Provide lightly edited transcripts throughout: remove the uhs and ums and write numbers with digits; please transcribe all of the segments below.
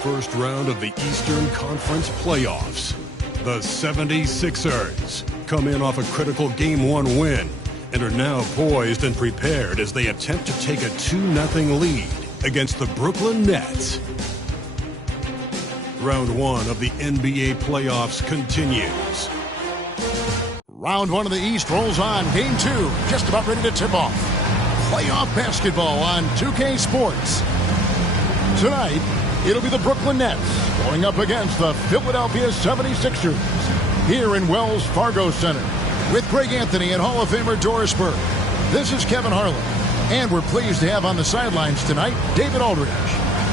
first round of the Eastern Conference playoffs. The 76ers come in off a critical Game 1 win and are now poised and prepared as they attempt to take a 2-0 lead against the Brooklyn Nets. Round 1 of the NBA playoffs continues. Round 1 of the East rolls on. Game 2 just about ready to tip off. Playoff basketball on 2K Sports. Tonight, it'll be the Brooklyn Nets going up against the Philadelphia 76ers here in Wells Fargo Center with Greg Anthony and Hall of Famer Doris Burke. This is Kevin Harlan, and we're pleased to have on the sidelines tonight David Aldridge.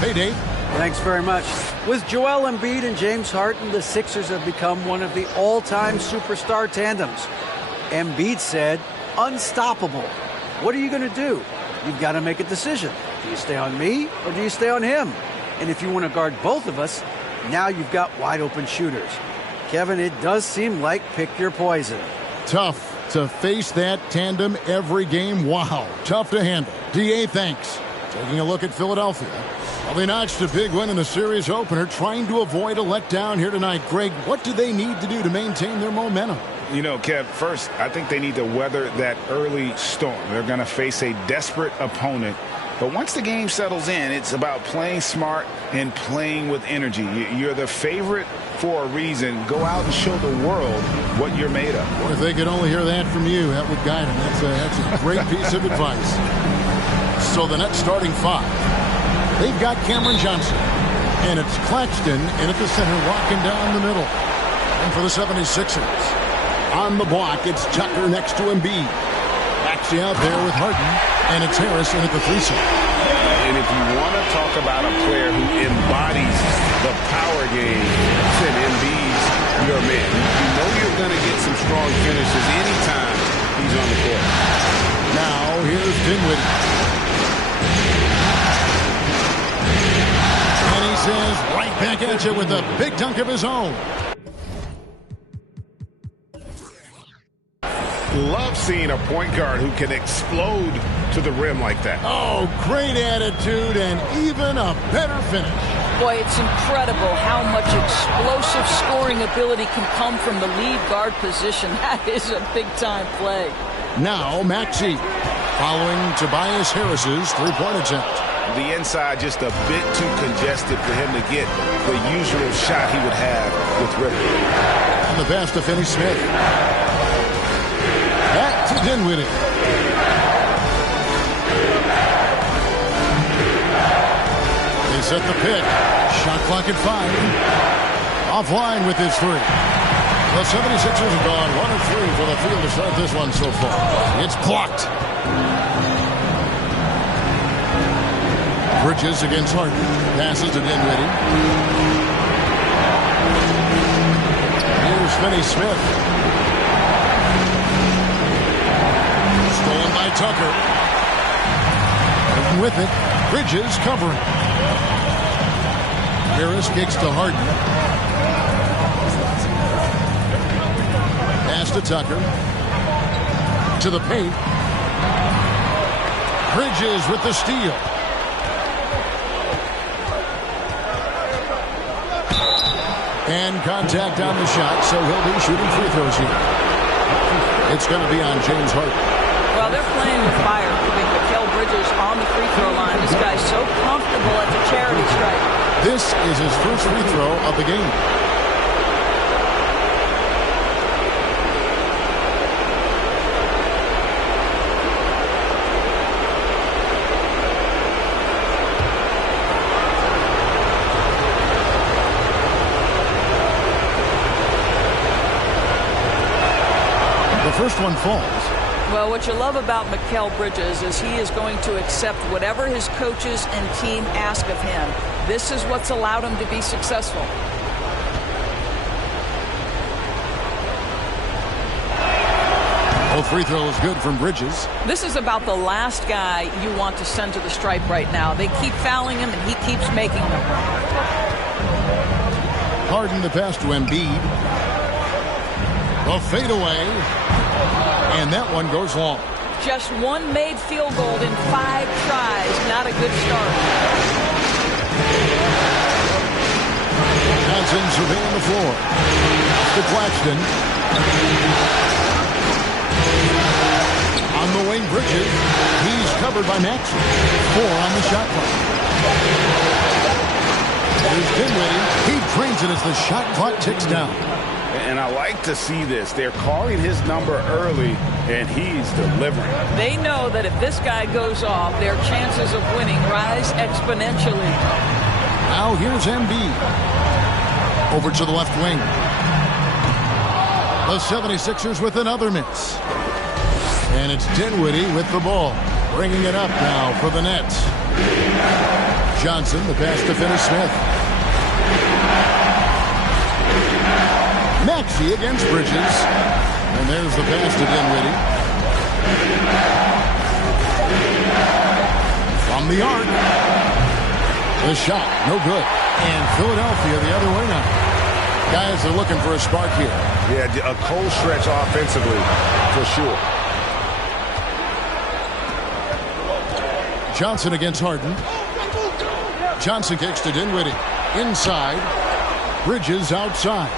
Hey, Dave. Thanks very much. With Joel Embiid and James Harden, the Sixers have become one of the all-time superstar tandems. Embiid said, unstoppable. What are you going to do? You've got to make a decision. Do you stay on me or do you stay on him? And if you want to guard both of us, now you've got wide-open shooters. Kevin, it does seem like pick your poison. Tough to face that tandem every game. Wow, tough to handle. DA, thanks. Taking a look at Philadelphia. Well, they notched a big win in the series opener, trying to avoid a letdown here tonight. Greg, what do they need to do to maintain their momentum? You know, Kev, first, I think they need to weather that early storm. They're going to face a desperate opponent. But once the game settles in, it's about playing smart and playing with energy. You're the favorite for a reason. Go out and show the world what you're made of. Well, if they could only hear that from you, that would guide them. That's a great piece of advice. So the Nets starting 5. They've got Cameron Johnson. And it's Claxton in at the center, walking down the middle. And for the 76ers, on the block, it's Tucker next to Embiid. Actually out there with Harden. And it's Harris in at the 3 seat. And if you want to talk about a player who embodies the power game, then Embiid's your man. You know you're going to get some strong finishes anytime he's on the court. Now here's Dinwiddie. And he says right back at you with a big dunk of his own. Love seeing a point guard who can explode to the rim like that. Oh, great attitude and even a better finish. Boy, it's incredible how much explosive scoring ability can come from the lead guard position. That is a big-time play. Now, Maxey following Tobias Harris's three-point attempt. The inside just a bit too congested for him to get the usual shot he would have with Ripper. And the pass to Finney Smith. Back to Dinwiddie. They set the pick. Shot clock at 5. Offline with his 3. The 76ers have gone 1 of 3 for the field to start this one so far. It's blocked. Bridges against Harden. Passes to Dinwiddie. Here's Finney Smith. Stolen by Tucker. With it. Bridges covering. Harris kicks to Harden. Pass to Tucker. To the paint. Bridges with the steal. And contact on the shot, so he'll be shooting free throws here. It's going to be on James Harden. Well, they're playing with fire, keeping Mikal Bridges on the free throw line. This guy's so comfortable at the charity stripe. This is his first free throw of the game. First one falls. Well, what you love about Mikal Bridges is he is going to accept whatever his coaches and team ask of him. This is what's allowed him to be successful. Both free throws good from Bridges. This is about the last guy you want to send to the stripe right now. They keep fouling him and he keeps making them. Harden the pass to Embiid. A fadeaway. And that one goes long. Just one made field goal in 5 tries. Not a good start. Johnson surveying the floor. To Claxton. On the wing, Bridges. He's covered by Maxey. 4 on the shot clock. Here's Dinwiddie. He drains it as the shot clock ticks down. And I like to see this. They're calling his number early, and he's delivering. They know that if this guy goes off, their chances of winning rise exponentially. Now here's Embiid. Over to the left wing. The 76ers with another miss. And it's Dinwiddie with the ball. Bringing it up now for the Nets. Johnson, the pass to Finney Smith. Maxey against Bridges. And there's the pass to Dinwiddie. From the arc. The shot, no good. And Philadelphia the other way now. Guys are looking for a spark here. Yeah, a cold stretch offensively, for sure. Johnson against Harden. Johnson kicks to Dinwiddie. Inside. Bridges outside.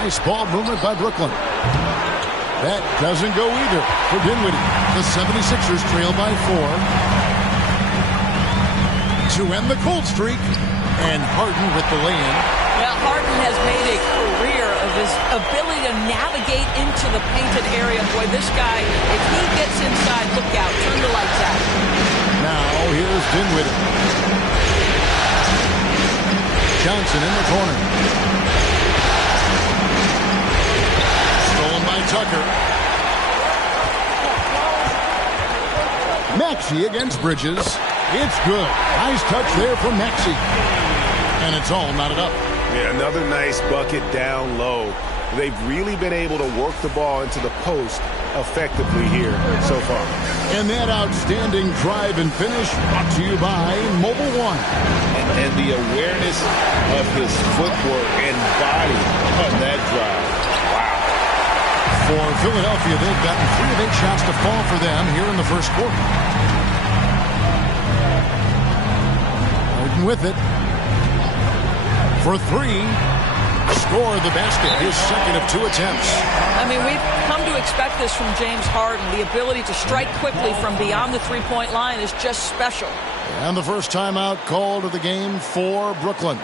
Nice ball movement by Brooklyn. That doesn't go either for Dinwiddie. The 76ers trail by 4. To end the cold streak. And Harden with the lay-in. Well, Harden has made a career of his ability to navigate into the painted area. Boy, this guy, if he gets inside, look out. Turn the lights out. Now, here's Dinwiddie. Johnson in the corner. Stolen by Tucker. Maxey against Bridges. It's good. Nice touch there from Maxey. And it's all knotted up. Yeah, another nice bucket down low. They've really been able to work the ball into the post effectively here so far. And that outstanding drive and finish brought to you by Mobile One. And the awareness of his footwork and body on that drive. Wow. For Philadelphia, they've gotten 3 of 8 shots to fall for them here in the first quarter. Harden with it. For 3. Score the basket. His second of 2 attempts. I mean, we've come to expect this from James Harden. The ability to strike quickly from beyond the three-point line is just special. And the first timeout called of the game for Brooklyn.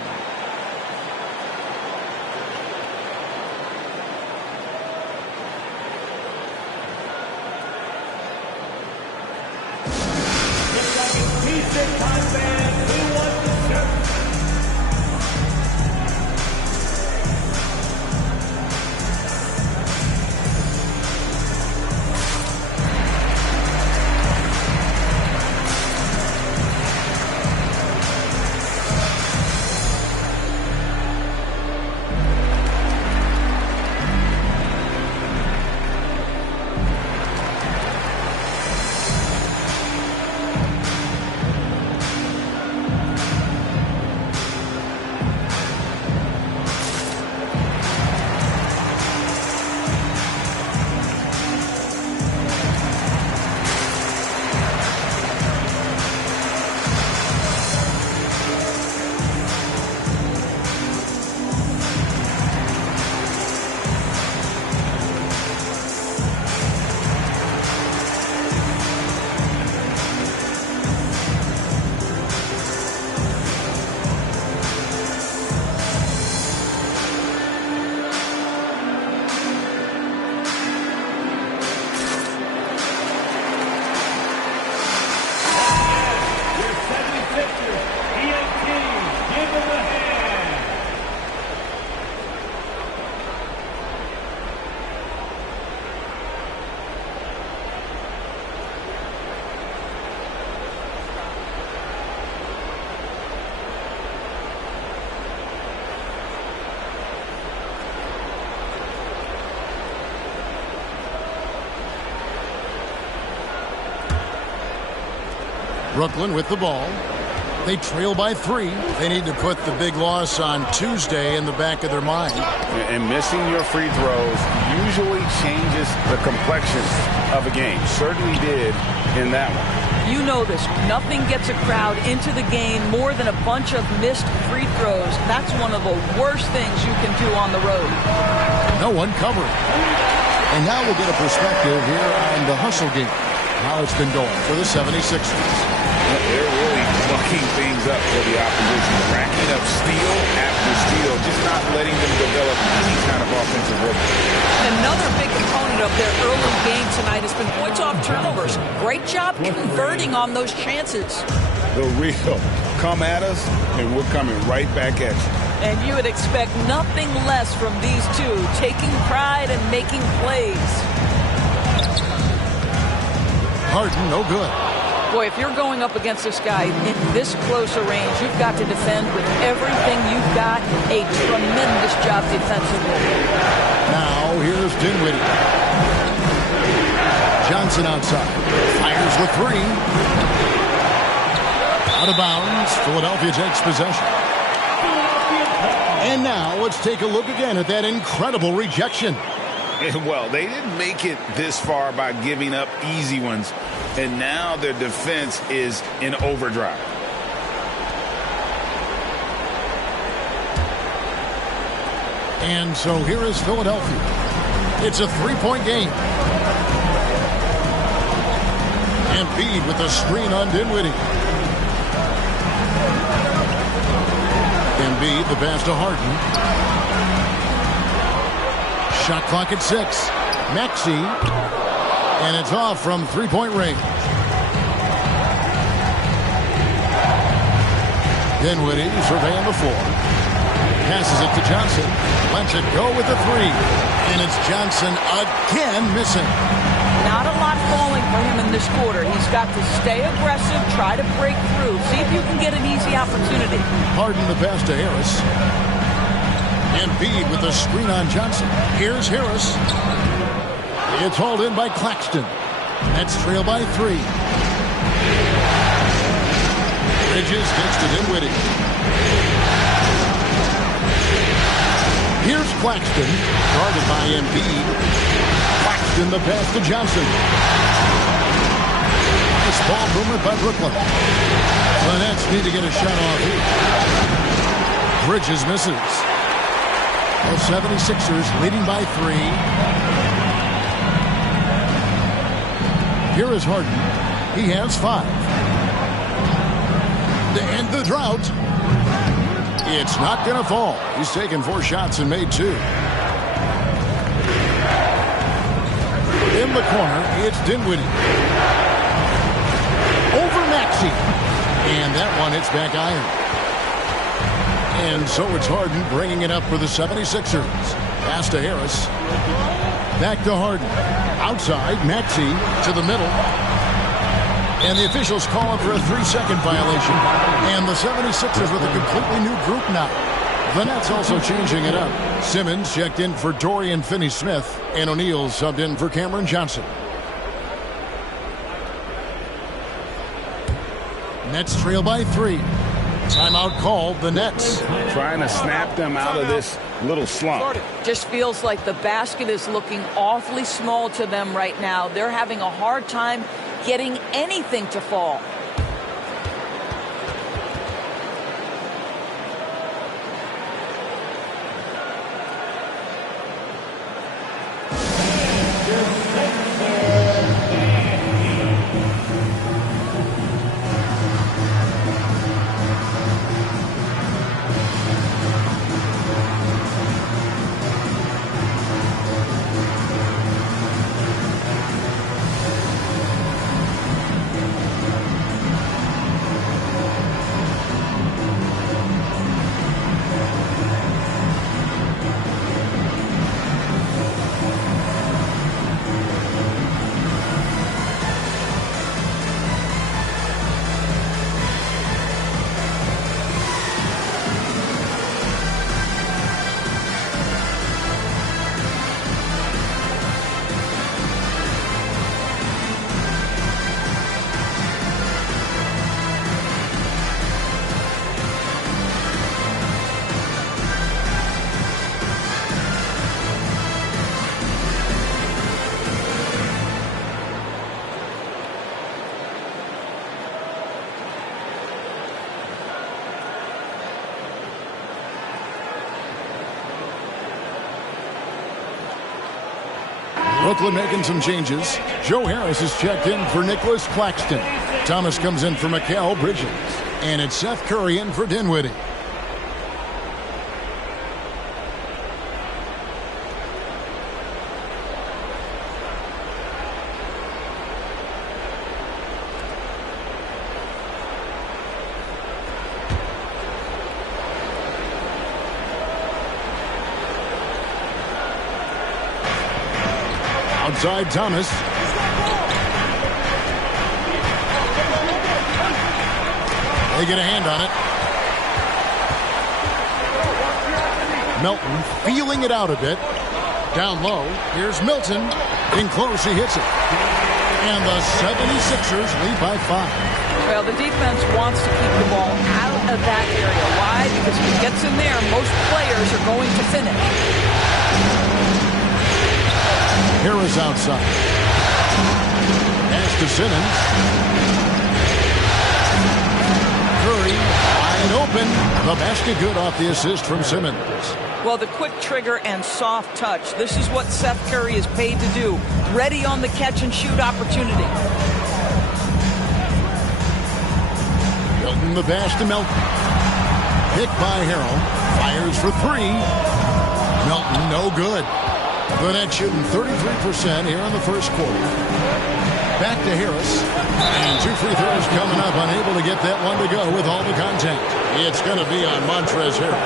Brooklyn with the ball. They trail by 3. They need to put the big loss on Tuesday in the back of their mind. And missing your free throws usually changes the complexion of a game. Certainly did in that one. You know this. Nothing gets a crowd into the game more than a bunch of missed free throws. That's one of the worst things you can do on the road. No one covering. And now we'll get a perspective here on the hustle game. How it's been going for the 76ers. They're really mucking things up for the opposition. Racking up steal after steal. Just not letting them develop any kind of offensive rhythm. Another big component of their early game tonight has been points off turnovers. Great job converting on those chances. The real come at us, and we're coming right back at you. And you would expect nothing less from these two, taking pride and making plays. Harden, no good. Boy, if you're going up against this guy in this close a range, you've got to defend with everything you've got. A tremendous job defensively. Now, here's Dinwiddie. Johnson outside. Fires the three. Out of bounds. Philadelphia takes possession. And now, let's take a look again at that incredible rejection. Well, they didn't make it this far by giving up easy ones. And now their defense is in overdrive. And so here is Philadelphia. It's a three-point game. Embiid with a screen on Dinwiddie. Embiid, the pass to Harden. Shot clock at 6. Maxey. And it's off from three-point range. Dinwiddie surveying the floor. Passes it to Johnson. Lets it go with the three. And it's Johnson again missing. Not a lot falling for him in this quarter. He's got to stay aggressive, try to break through. See if you can get an easy opportunity. Harden the pass to Harris. Embiid with a screen on Johnson. Here's Harris. It's hauled in by Claxton. Nets trail by 3. Bridges gets to Dinwiddie. Here's Claxton, guarded by Embiid. Claxton the pass to Johnson. Nice ball movement by Brooklyn. The Nets need to get a shot off here. Bridges misses. The 76ers leading by 3. Here is Harden. He has 5. To end the drought. It's not going to fall. He's taken 4 shots and made 2. In the corner, it's Dinwiddie. Over Maxey. And that one hits back iron. And so it's Harden bringing it up for the 76ers. Pass to Harris. Back to Harden. Outside, Maxey to the middle. And the officials calling for a 3-second violation. And the 76ers with a completely new group now. The Nets also changing it up. Simmons checked in for Dorian Finney-Smith. And O'Neal subbed in for Cameron Johnson. Nets trail by 3. Timeout called, the Nets. Trying to snap them out of this little slump. Just feels like the basket is looking awfully small to them right now. They're having a hard time getting anything to fall. Brooklyn making some changes. Joe Harris is checked in for Nicholas Claxton. Thomas comes in for Mikal Bridges. And it's Seth Curry in for Dinwiddie. Outside Thomas. They get a hand on it. Melton feeling it out a bit. Down low. Here's Milton. In close, he hits it. And the 76ers lead by 5. Well, the defense wants to keep the ball out of that area. Why? Because if it gets in there, most players are going to finish. Harris outside. Pass to Simmons. Curry wide open. The basket good off the assist from Simmons. Well, the quick trigger and soft touch. This is what Seth Curry is paid to do. Ready on the catch and shoot opportunity. Milton the pass to Melton. Picked by Harrell. Fires for 3. Melton no good. Gwinnett shooting 33% here in the first quarter. Back to Harris. And 2 free throws coming up. Unable to get that one to go with all the contact. It's going to be on Montrezl Harrell.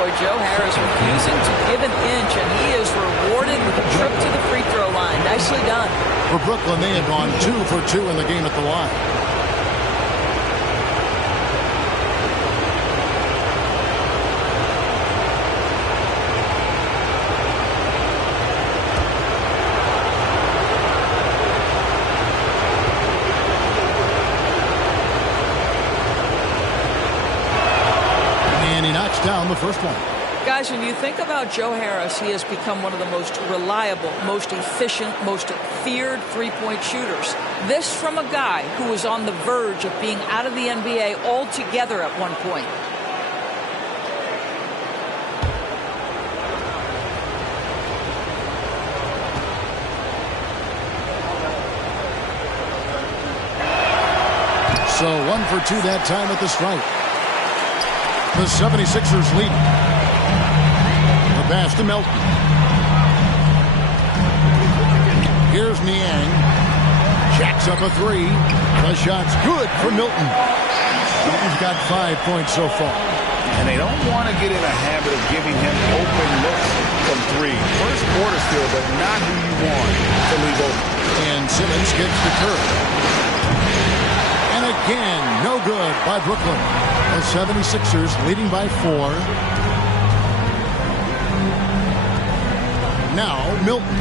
Boy, Joe Harris refusing to give an inch, and he is rewarded with a trip to the free throw line. Nicely done. For Brooklyn, they had gone 2 for 2 in the game at the line. Down the first one. Guys, when you think about Joe Harris, he has become one of the most reliable, most efficient, most feared three-point shooters. This from a guy who was on the verge of being out of the NBA altogether at one point. So 1 for 2 that time at the stripe. The 76ers lead. The pass to Melton. Here's Niang. Jacks up a 3. The shot's good for Milton. He's got 5 points so far. And they don't want to get in a habit of giving him open looks from 3. First quarter still, but not who you want to leave open. And Simmons gets the Curry. And again, no good by Brooklyn. The 76ers leading by 4. Now Milton.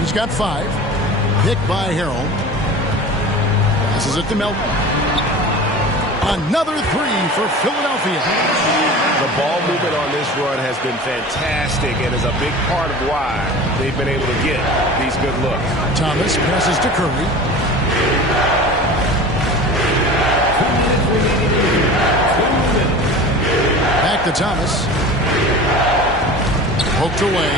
He's got 5. Picked by Harrell. Passes it to Melton. Another 3 for Philadelphia. The ball movement on this run has been fantastic and is a big part of why they've been able to get these good looks. Thomas passes to Curry. Back to Thomas. Poked away.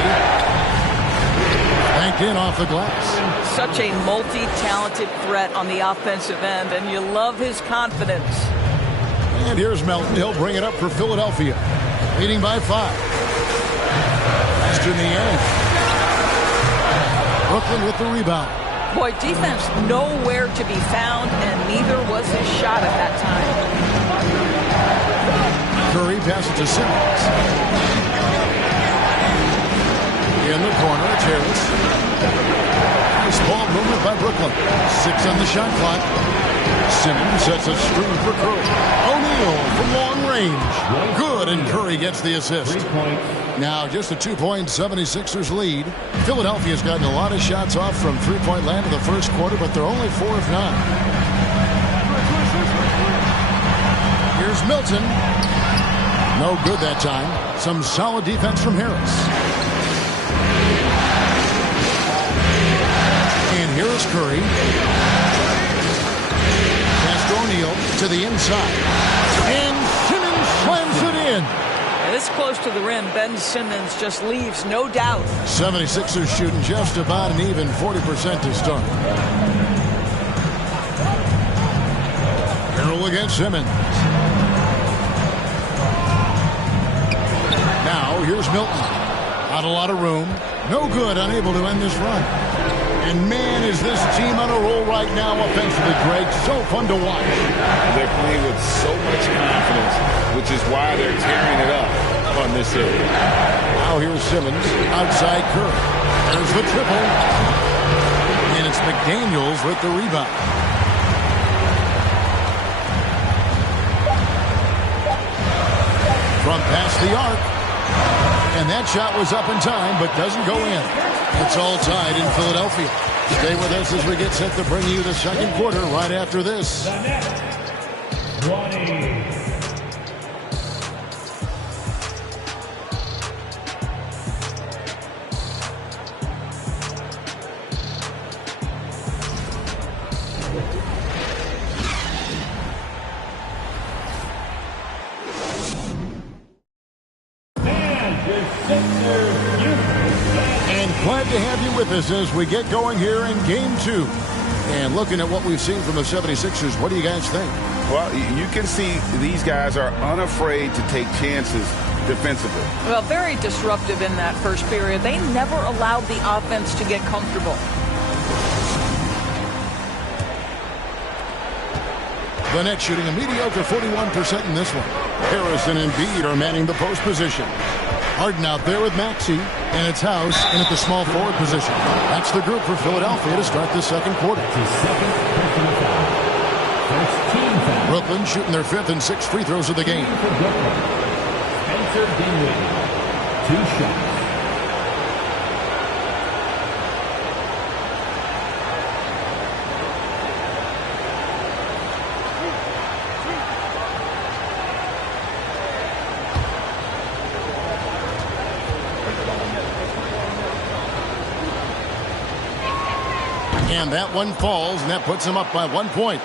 Banked in off the glass. Such a multi-talented threat on the offensive end, and you love his confidence. And here's Melton. He'll bring it up for Philadelphia. Leading by 5. Pass to Niang. Brooklyn with the rebound. Boy, defense nowhere to be found, and neither was his shot at that time. Curry passes to Simmons. In the corner, it's Harris. Nice ball movement by Brooklyn. 6 on the shot clock. Simmons sets a screen for Curry. O'Neal from long range. Good, and Curry gets the assist. Now just a 2-point 76ers lead. Philadelphia's gotten a lot of shots off from three-point land in the first quarter, but they're only 4 of 9. Here's Milton. No good that time. Some solid defense from Harris. And here's Curry. Pass to O'Neal to the inside. And Simmons slams it in. And this this close to the rim, Ben Simmons just leaves no doubt. 76ers shooting just about an even 40% to start. Harrell against Simmons. Now here's Milton. Not a lot of room. No good, unable to end this run. And man, is this team on a roll right now offensively, Greg. So fun to watch. They're playing with so much confidence, which is why they're tearing it up on this area. Now here's Simmons outside Curry. There's the triple. And it's McDaniels with the rebound. From past the arc. And that shot was up in time, but doesn't go in. It's all tied in Philadelphia. Stay with us as we get set to bring you the second quarter right after this. Glad to have you with us as we get going here in Game 2. And looking at what we've seen from the 76ers, what do you guys think? Well, you can see these guys are unafraid to take chances defensively. Well, very disruptive in that first period. They never allowed the offense to get comfortable. The Nets shooting a mediocre 41% in this one. Harris and Embiid are manning the post position. Harden out there with Maxey, and it's House in at the small forward position. That's the group for Philadelphia to start the second quarter. Brooklyn shooting their 5th and 6th free throws of the game. Spencer Dinwiddie, 2 shots. And that one falls, and that puts them up by 1 point.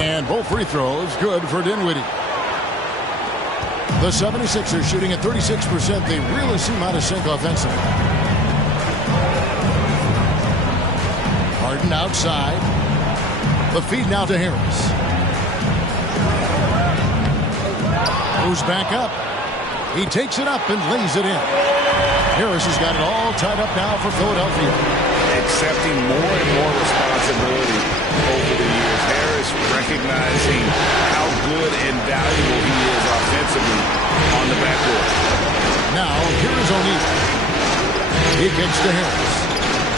And both free throws good for Dinwiddie. The 76ers shooting at 36%. They really seem out of sync offensively. Harden outside. The feed now to Harris. Moves back up. He takes it up and lays it in. Harris has got it all tied up now for Philadelphia. Accepting more and more responsibility over the years. Harris recognizing how good and valuable he is offensively on the backcourt. Now, here's O'Neal. He kicks to Harris.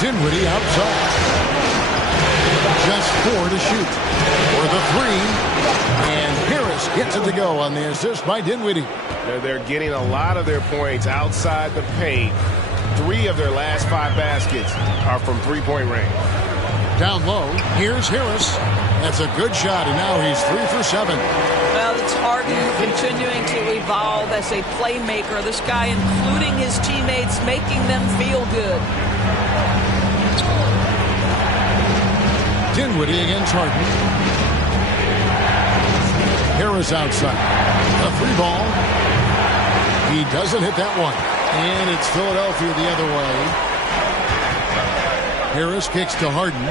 Dinwiddie outside. Just 4 to shoot. For the 3. And Harris gets it to go on the assist by Dinwiddie. They're getting a lot of their points outside the paint. 3 of their last 5 baskets are from three-point range. Down low, here's Harris. That's a good shot, and now he's 3 for 7. Well, it's Harden continuing to evolve as a playmaker. This guy, including his teammates, making them feel good. Dinwiddie against Harden. Harris outside. A 3 ball. He doesn't hit that one. And it's Philadelphia the other way. Harris kicks to Harden.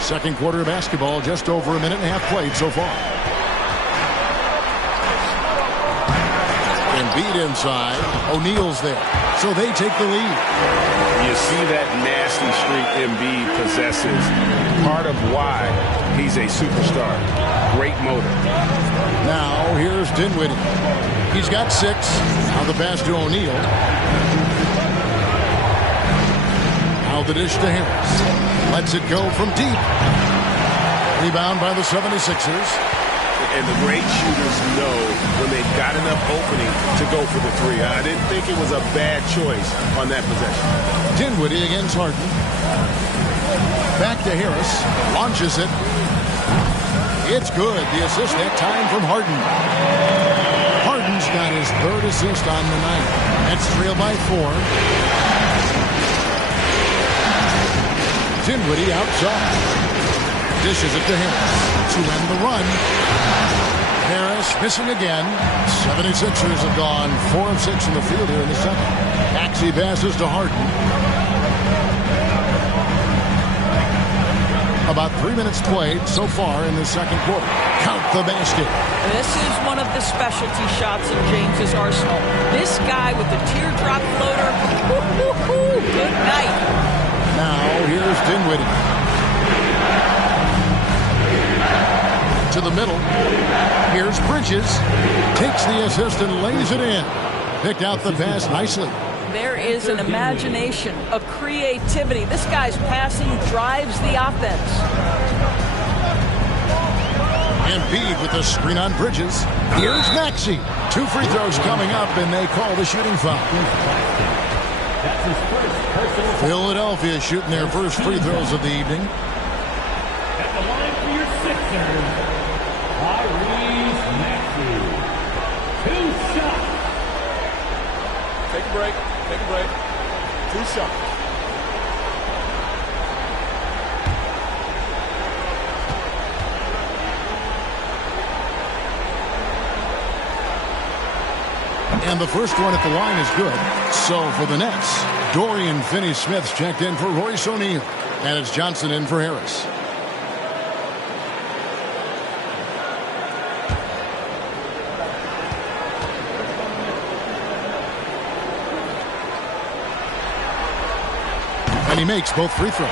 Second quarter of basketball, just over a minute and a half played so far. Embiid inside. O'Neal's there. So they take the lead. You see that nasty streak Embiid possesses. Part of why he's a superstar. Great motor. Now here's Dinwiddie. He's got 6. Now the pass to O'Neal. Now the dish to Harris. Lets it go from deep. Rebound by the 76ers. And the great shooters know when they've got enough opening to go for the 3. I didn't think it was a bad choice on that possession. Dinwiddie against Harden. Back to Harris. Launches it. It's good. The assist that time from Harden. Harden's got his third assist on the night. That's trailed by 4. Dinwiddie outside. Dishes it to Harris to end the run. Harris missing again. 76ers have gone 4 of 6 in the field here in the second. Maxey passes to Harden. About 3 minutes played so far in the second quarter. Count the basket. This is one of the specialty shots in James's arsenal. This guy with the teardrop floater. Good night. Now here's Dinwiddie. To the middle. Here's Bridges. Takes the assist and lays it in. Picked out the pass nicely. There is an imagination, a creativity. This guy's passing drives the offense. Embiid with the screen on Bridges. Here's Maxey. 2 free throws coming up, and they call the shooting foul. Philadelphia shooting their first free throws of the evening. At the line for your Sixers, Tyrese Maxey. 2 shots. Take a break. Take a break. 2 shots. And the first one at the line is good. So for the Nets, Dorian Finney-Smith's checked in for Royce O'Neal. And it's Johnson in for Harris. And he makes both free throws.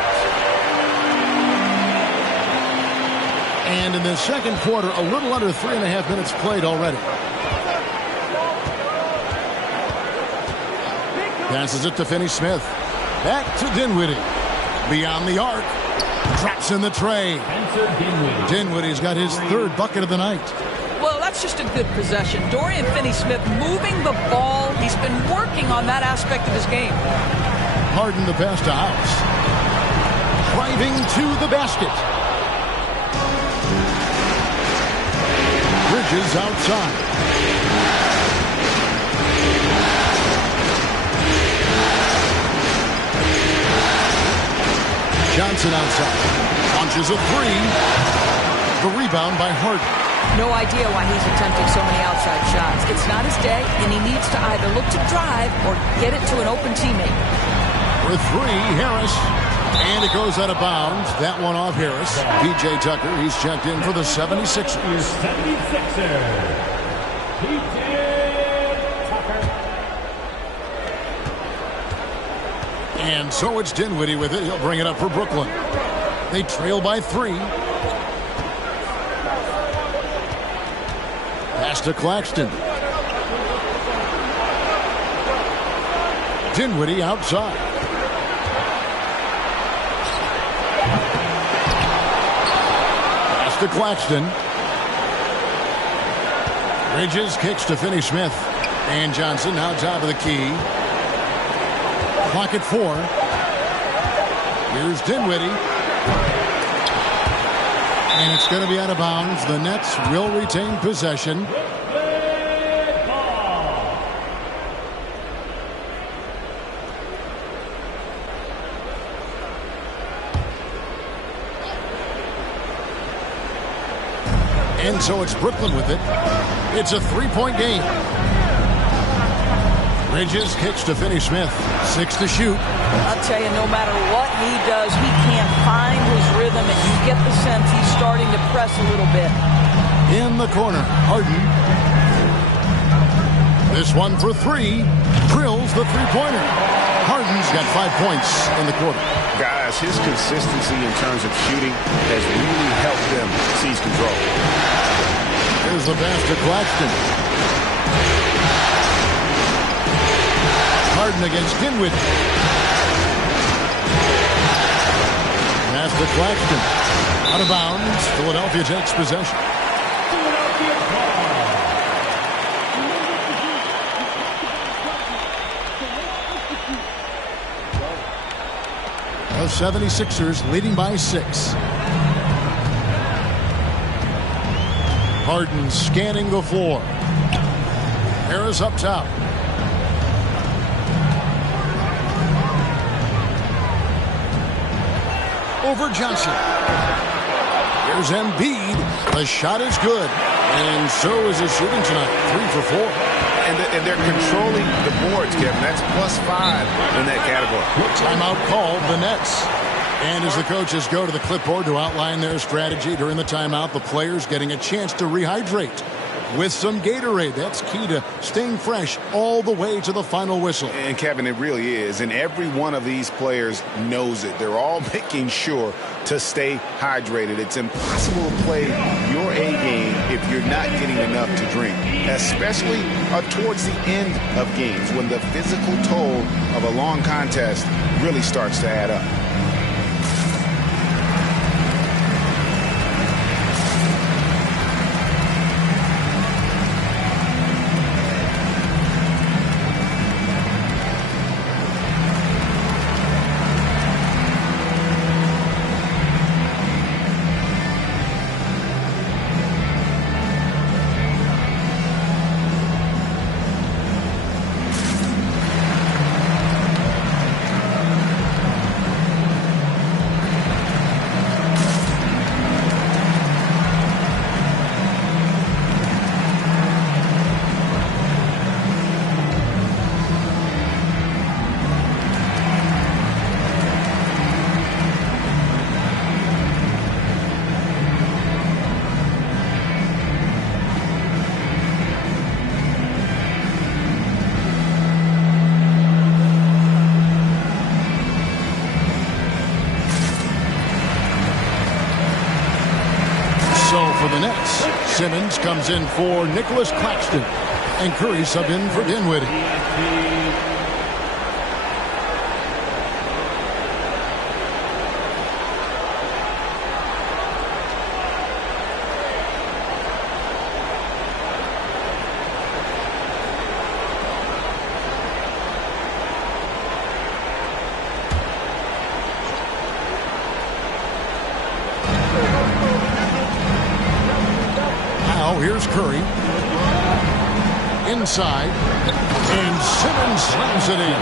And in the second quarter, a little under 3.5 minutes played already. Passes it to Finney-Smith. Back to Dinwiddie. Beyond the arc. Drops in the tray. Dinwiddie's got his third bucket of the night. Well, that's just a good possession. Dorian Finney-Smith moving the ball. He's been working on that aspect of his game. Harden the pass to House. Driving to the basket. Bridges outside. Johnson outside. Launches a 3. The rebound by Harden. No idea why he's attempting so many outside shots. It's not his day, and he needs to either look to drive or get it to an open teammate. For 3, Harris. And it goes out of bounds. That one off Harris. P.J. Tucker, he's checked in for the 76ers. 76ers. P.J. Tucker. And so it's Dinwiddie with it. He'll bring it up for Brooklyn. They trail by 3. Pass to Claxton. Dinwiddie outside. Pass to Claxton. Bridges kicks to Finney-Smith. And Johnson now top of the key. Clock at 4. Here's Dinwiddie. And it's going to be out of bounds. The Nets will retain possession. And so it's Brooklyn with it. It's a 3-point game. Bridges kicks to Finney-Smith. 6 to shoot. I'll tell you, no matter what he does, he can't find his rhythm, and you get the sense he's starting to press a little bit. In the corner, Harden. This one for 3. Drills the three-pointer. Harden's got 5 points in the quarter. Guys, his consistency in terms of shooting has really helped them seize control. Here's the pass to Claxton. Harden against Dinwiddie. Pass to Claxton. Out of bounds. Philadelphia takes possession. The 76ers leading by 6. Harden scanning the floor. Harris up top. Over Johnson. Here's Embiid. The shot is good. And so is his shooting tonight. 3 for 4. And they're controlling the boards, Kevin. That's +5 in that category. Timeout called the Nets. And as the coaches go to the clipboard to outline their strategy during the timeout, the players getting a chance to rehydrate with some Gatorade. That's key to staying fresh all the way to the final whistle. And Kevin, it really is. And every one of these players knows it. They're all making sure to stay hydrated. It's impossible to play your A game if you're not getting enough to drink, especially towards the end of games when the physical toll of a long contest really starts to add up. For the Nets, Simmons comes in for Nicholas Claxton, and Curry sub in for Dinwiddie. Here's Curry. Inside. And Simmons slams it in.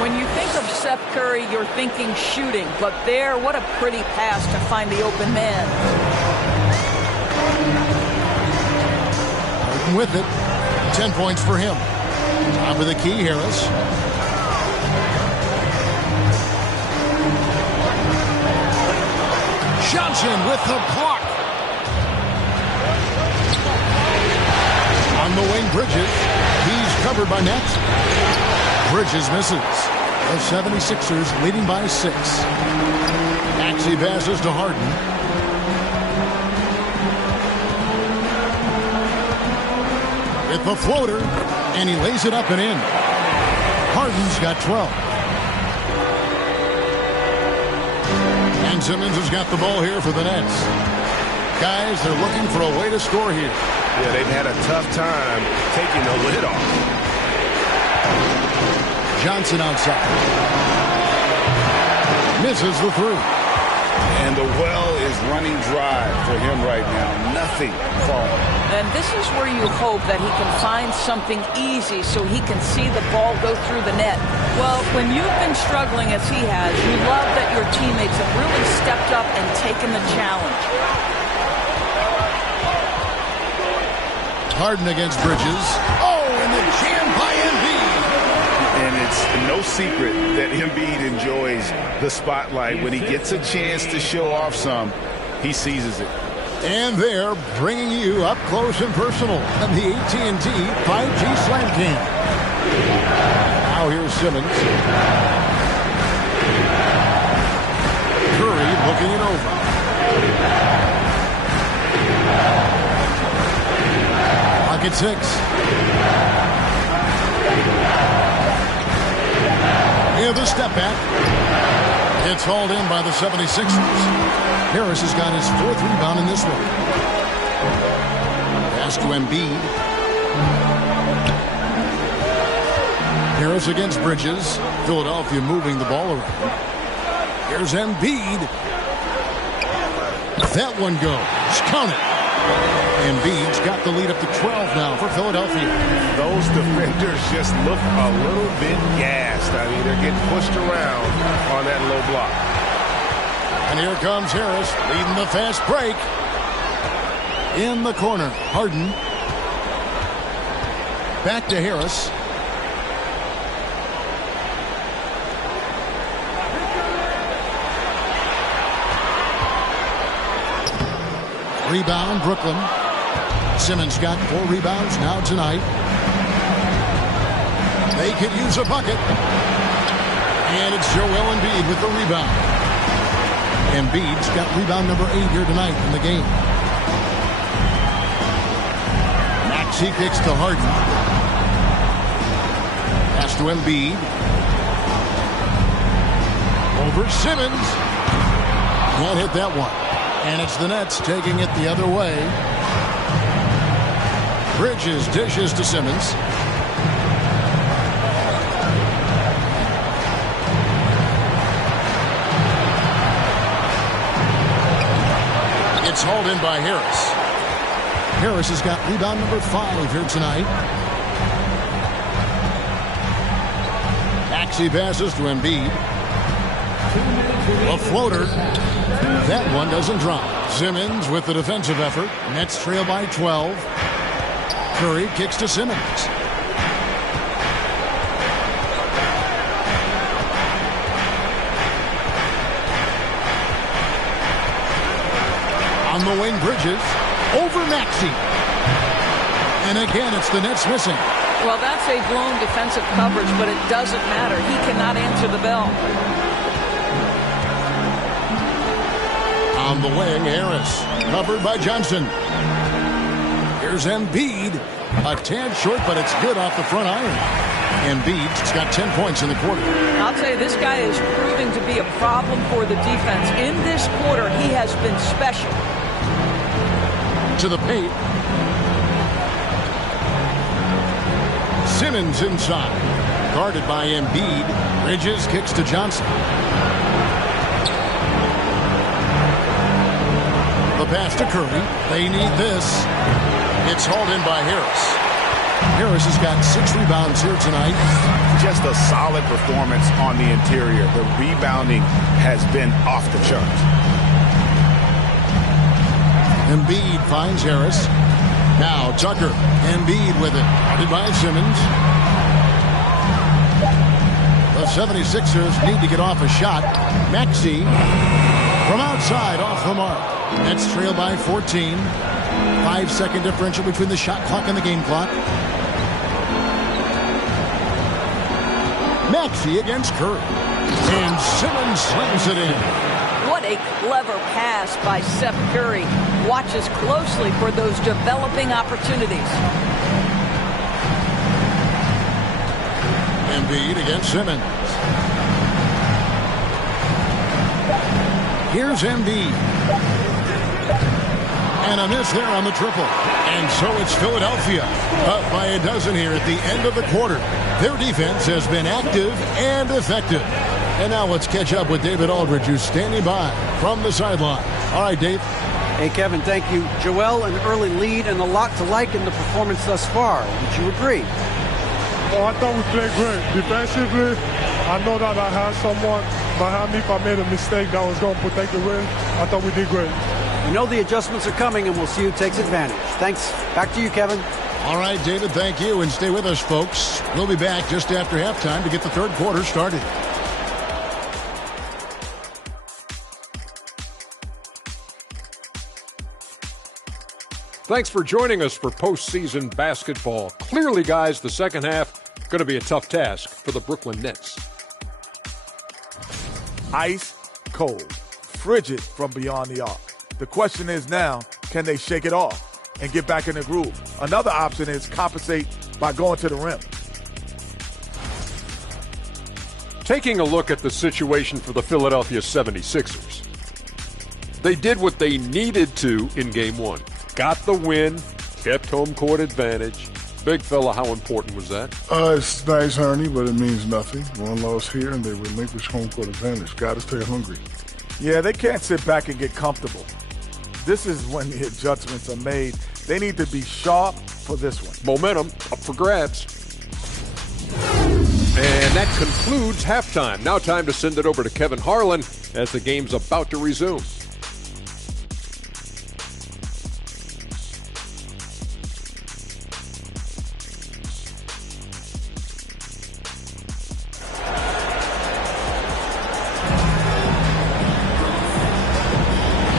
When you think of Seth Curry, you're thinking shooting. But there, what a pretty pass to find the open man. Harden with it. 10 points for him. Top of the key, Harris. Johnson with the block. On the wing, Bridges. He's covered by Nets. Bridges misses. The 76ers leading by 6. Maxey passes to Harden. With the floater, and he lays it up and in. Harden's got 12. And Simmons has got the ball here for the Nets. Guys, they're looking for a way to score here. Yeah, they've had a tough time taking the lid off. Johnson outside. Misses the 3. And the well is running dry for him right now. Nothing falling. And this is where you hope that he can find something easy so he can see the ball go through the net. Well, when you've been struggling as he has, you love that your teammates have really stepped up and taken the challenge. Harden against Bridges. Oh, and the jam by Embiid. And it's no secret that Embiid enjoys the spotlight. When he gets a chance to show off some, he seizes it. And they're bringing you up close and personal on the AT&T 5G Slam Cam. Now here's Simmons. Curry looking it over. Pocket 6. The step back. It's hauled in by the 76ers. Harris has got his 4th rebound in this one. Pass to Embiid. Harris against Bridges. Philadelphia moving the ball around. Here's Embiid. That one goes. Count it. Embiid's got the lead up to 12 now for Philadelphia. Those defenders just look a little bit gassed. I mean, they're getting pushed around on that low block. And here comes Harris leading the fast break. In the corner, Harden. Back to Harris. Rebound, Brooklyn. Simmons got 4 rebounds now tonight. They could use a bucket. And it's Joel Embiid with the rebound. Embiid's got rebound number 8 here tonight in the game. Maxey kicks to Harden. Pass to Embiid. Over Simmons. Can't hit that one. And it's the Nets taking it the other way. Bridges dishes to Simmons. It's hauled in by Harris. Harris has got rebound number 5 here tonight. Maxey passes to Embiid. A floater. That one doesn't drop. Simmons with the defensive effort. Nets trail by 12. Curry kicks to Simmons. On the wing, Bridges. Over Maxey. And again, it's the Nets missing. Well, that's a blown defensive coverage, but it doesn't matter. He cannot answer the bell. On the wing, Harris. Covered by Johnson. Here's Embiid. A tad short, but it's good off the front iron. Embiid's got 10 points in the quarter. I'll tell you, this guy is proving to be a problem for the defense. In this quarter, he has been special. To the paint. Simmons inside. Guarded by Embiid. Bridges kicks to Johnson. The pass to Curry. They need this. It's hauled in by Harris. Harris has got 6 rebounds here tonight. Just a solid performance on the interior. The rebounding has been off the charts. Embiid finds Harris. Now Tucker. Embiid with it. Guarded by Simmons. The 76ers need to get off a shot. Maxey from outside off the mark. Nets trail by 14. 5-second differential between the shot clock and the game clock. Maxey against Curry. And Simmons slams it in. What a clever pass by Seth Curry. Watches closely for those developing opportunities. Embiid against Simmons. Here's Embiid. And a miss there on the triple. And so it's Philadelphia up by a dozen here at the end of the quarter. Their defense has been active and effective. And now let's catch up with David Aldridge, who's standing by from the sideline. All right, Dave. Hey, Kevin, thank you. Joel, an early lead and a lot to like in the performance thus far. Would you agree? Oh, I thought we played great. Defensively, I know that I had someone behind me. If I made a mistake that was going to protect the rim, I thought we did great. We know the adjustments are coming, and we'll see who takes advantage. Thanks. Back to you, Kevin. All right, David, thank you. And stay with us, folks. We'll be back just after halftime to get the third quarter started. Thanks for joining us for postseason basketball. Clearly, guys, the second half going to be a tough task for the Brooklyn Nets. Ice cold, frigid from beyond the arc. The question is now, can they shake it off and get back in the groove? Another option is compensate by going to the rim. Taking a look at the situation for the Philadelphia 76ers. They did what they needed to in Game 1. Got the win, kept home court advantage, Big fella, how important was that? It's nice, Ernie, but it means nothing. One loss here, and they relinquish home court advantage. Got to stay hungry. Yeah, they can't sit back and get comfortable. This is when the adjustments are made. They need to be sharp for this one. Momentum up for grabs. And that concludes halftime. Now time to send it over to Kevin Harlan as the game's about to resume.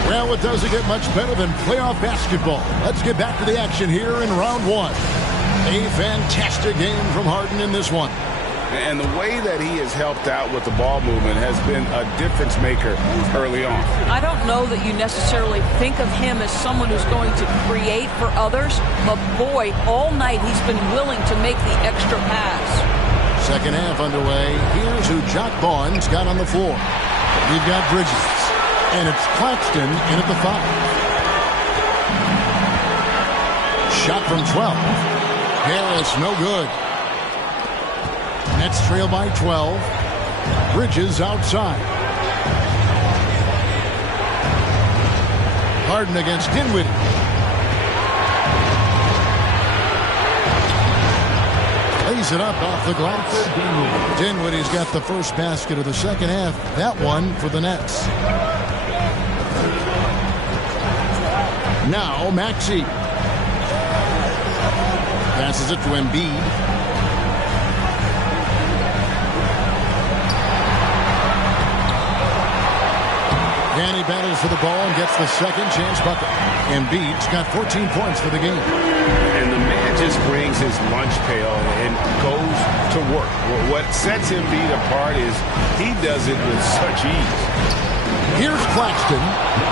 Well, it doesn't get much better than playoff basketball. Let's get back to the action here in round one. A fantastic game from Harden in this one. And the way that he has helped out with the ball movement has been a difference maker early on. I don't know that you necessarily think of him as someone who's going to create for others, but boy, all night he's been willing to make the extra pass. Second half underway. Here's who Jock Vaughn's got on the floor. We've got Bridges. And it's Claxton in at the 5. Shot from 12. Harris, no good. Nets trail by 12. Bridges outside. Harden against Dinwiddie. Lays it up off the glass. Dinwiddie's got the first basket of the second half. That one for the Nets. Now Maxey passes it to Embiid. And he battles for the ball and gets the second chance bucket. Embiid's got 14 points for the game. And the man just brings his lunch pail and goes to work. What sets Embiid apart is he does it with such ease. Here's Claxton.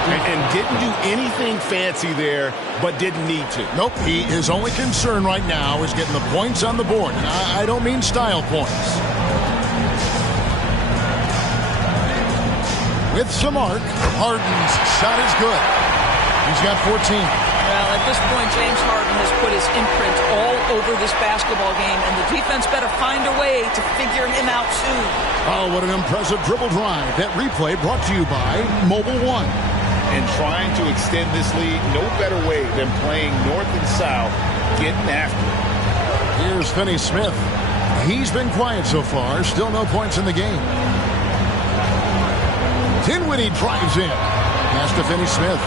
And didn't do anything fancy there, but didn't need to. Nope. His only concern right now is getting the points on the board. And I don't mean style points. With some arc, Harden's shot is good. He's got 14. Well, at this point, James Harden has put his imprint all over this basketball game, and the defense better find a way to figure him out soon. Oh, what an impressive dribble drive. That replay brought to you by Mobile One. And trying to extend this lead, no better way than playing north and south, getting after it. Here's Finney-Smith. He's been quiet so far. Still no points in the game. Dinwiddie drives in. Pass to Finney-Smith.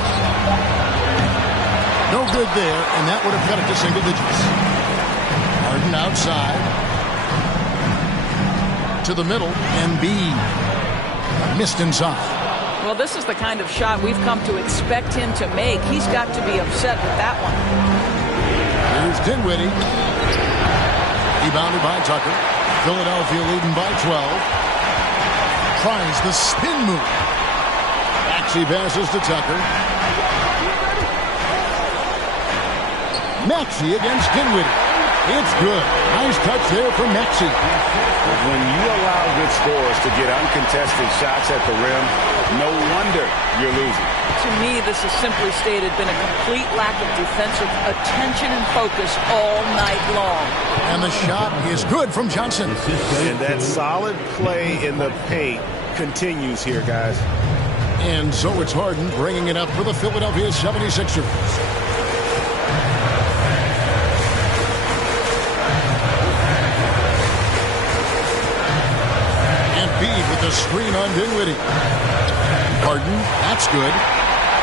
No good there, and that would have cut it to single digits. Harden outside. To the middle, Embiid. Missed inside. Well, this is the kind of shot we've come to expect him to make. He's got to be upset with that one. Here's Dinwiddie. Rebounded by Tucker. Philadelphia leading by 12. Tries the spin move. Maxey passes to Tucker. Maxey against Dinwiddie. It's good. Nice touch there from Maxey. When you allow good scorers to get uncontested shots at the rim, no wonder you're losing. To me, this has simply stated been a complete lack of defensive attention and focus all night long. And the shot is good from Johnson. And that solid play in the paint continues here, guys. And so it's Harden bringing it up for the Philadelphia 76ers. Embiid with the screen on Dinwiddie. Harden, that's good.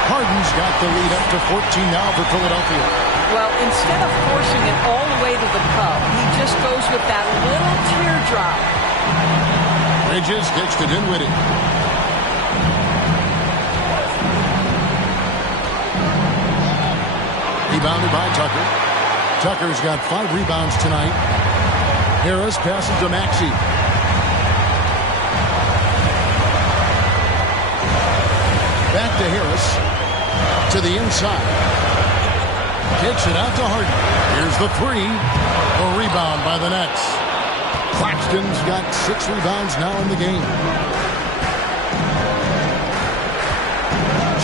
Harden's got the lead up to 14 now for Philadelphia. Well, instead of forcing it all the way to the cup, he just goes with that little teardrop. Bridges kicks to Dinwiddie. Rebounded by Tucker. Tucker's got 5 rebounds tonight. Harris passes to Maxey. Back to Harris. To the inside. Kicks it out to Harden. Here's the 3. A rebound by the Nets. Claxton's got 6 rebounds now in the game.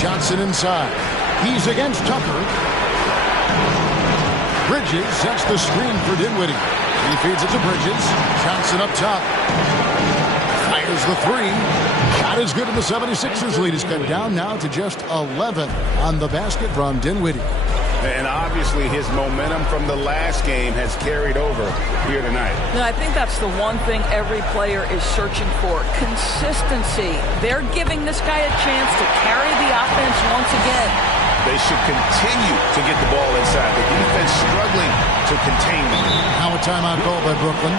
Johnson inside. He's against Tucker. Bridges sets the screen for Dinwiddie. He feeds it to Bridges. Johnson up top. Fires the three. Shot is good, and the 76ers lead is cut down now to just 11 on the basket from Dinwiddie. And obviously his momentum from the last game has carried over here tonight. And I think that's the one thing every player is searching for. Consistency. They're giving this guy a chance to carry the offense once again. They should continue to get the ball inside. The defense struggling to contain them. Now a timeout call by Brooklyn.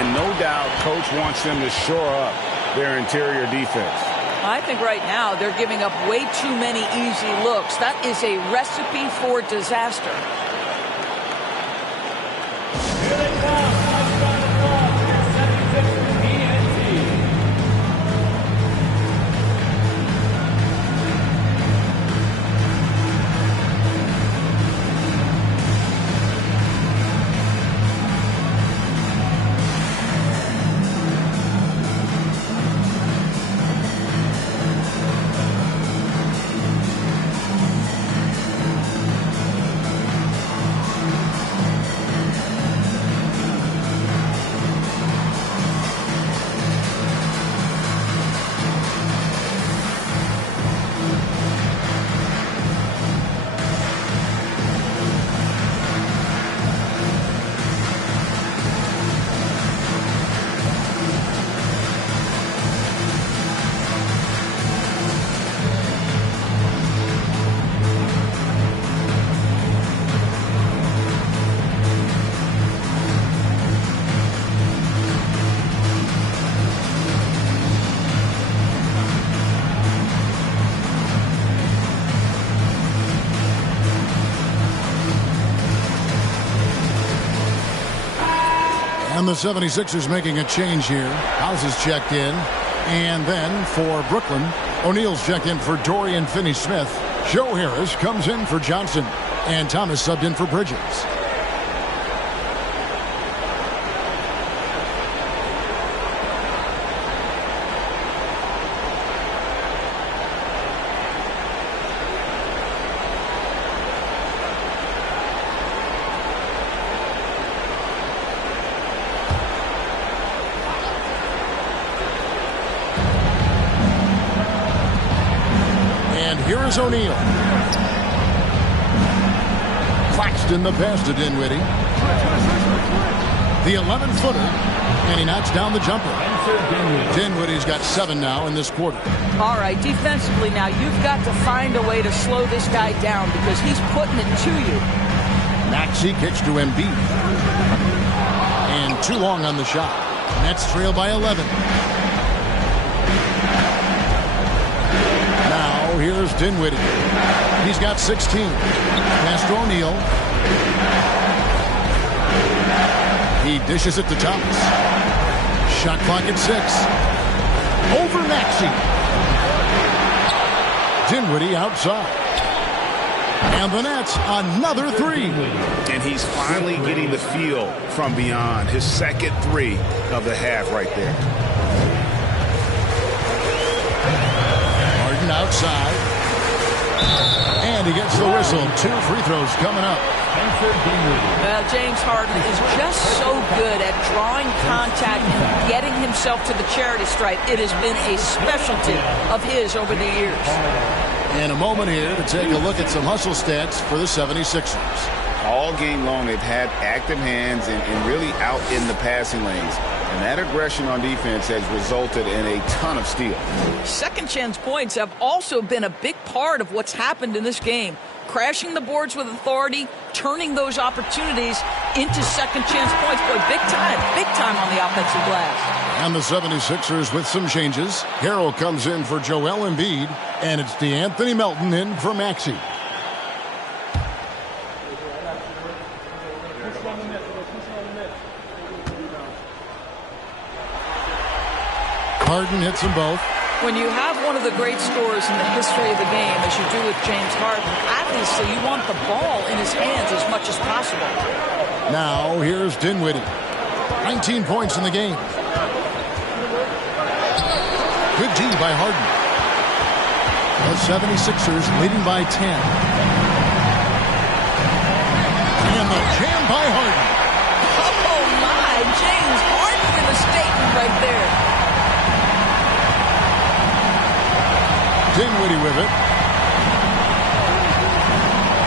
And no doubt Coach wants them to shore up their interior defense. I think right now they're giving up way too many easy looks. That is a recipe for disaster. Here they come. Touchdown across. 76ers PNT. And the 76ers making a change here. House is checked in. And then for Brooklyn, O'Neal's checked in for Dorian Finney-Smith. Joe Harris comes in for Johnson. And Thomas subbed in for Bridges. Here is O'Neal. Claxton the pass to Dinwiddie. The 11-footer, and he knocks down the jumper. Dinwiddie's got 7 now in this quarter. All right, defensively now, you've got to find a way to slow this guy down because he's putting it to you. Maxey kicks to Embiid. And too long on the shot. Nets trail by 11. Here's Dinwiddie. He's got 16. Pass to O'Neal. He dishes it to Thomas. Shot clock at 6. Over Maxey. Dinwiddie outside. And the Nets, another 3. And he's finally getting the feel from beyond. His second 3 of the half right there. Outside. And he gets the whistle. 2 free throws coming up. Well, James Harden is just so good at drawing contact and getting himself to the charity stripe. It has been a specialty of his over the years. And a moment here to take a look at some hustle stats for the 76ers. All game long, they've had active hands and really out in the passing lanes. And that aggression on defense has resulted in a ton of steals. Second chance points have also been a big part of what's happened in this game. Crashing the boards with authority, turning those opportunities into second chance points. Boy, big time on the offensive glass. And the 76ers with some changes. Harrell comes in for Joel Embiid, and it's DeAnthony Melton in for Maxey. Harden hits them both. When you have one of the great scorers in the history of the game, as you do with James Harden, obviously you want the ball in his hands as much as possible. Now here's Dinwiddie. 19 points in the game. Good D by Harden. The 76ers leading by 10. And the jam by Harden. Oh, my. James Harden in a statement right there. Dinwiddie with it.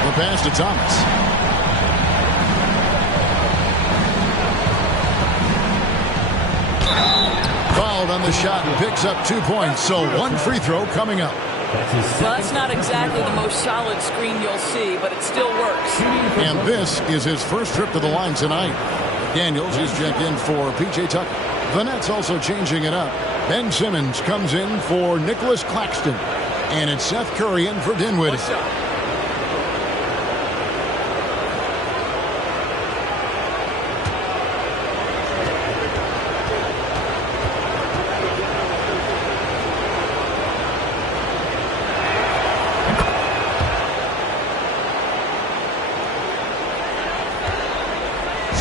The pass to Thomas. Fouled on the shot and picks up 2 points. So one free throw coming up. Well, that's not exactly the most solid screen you'll see, but it still works. And this is his first trip to the line tonight. Daniels is checked in for P.J. Tucker. The Nets also changing it up. Ben Simmons comes in for Nicholas Claxton. And it's Seth Curry in for Dinwiddie. What's up?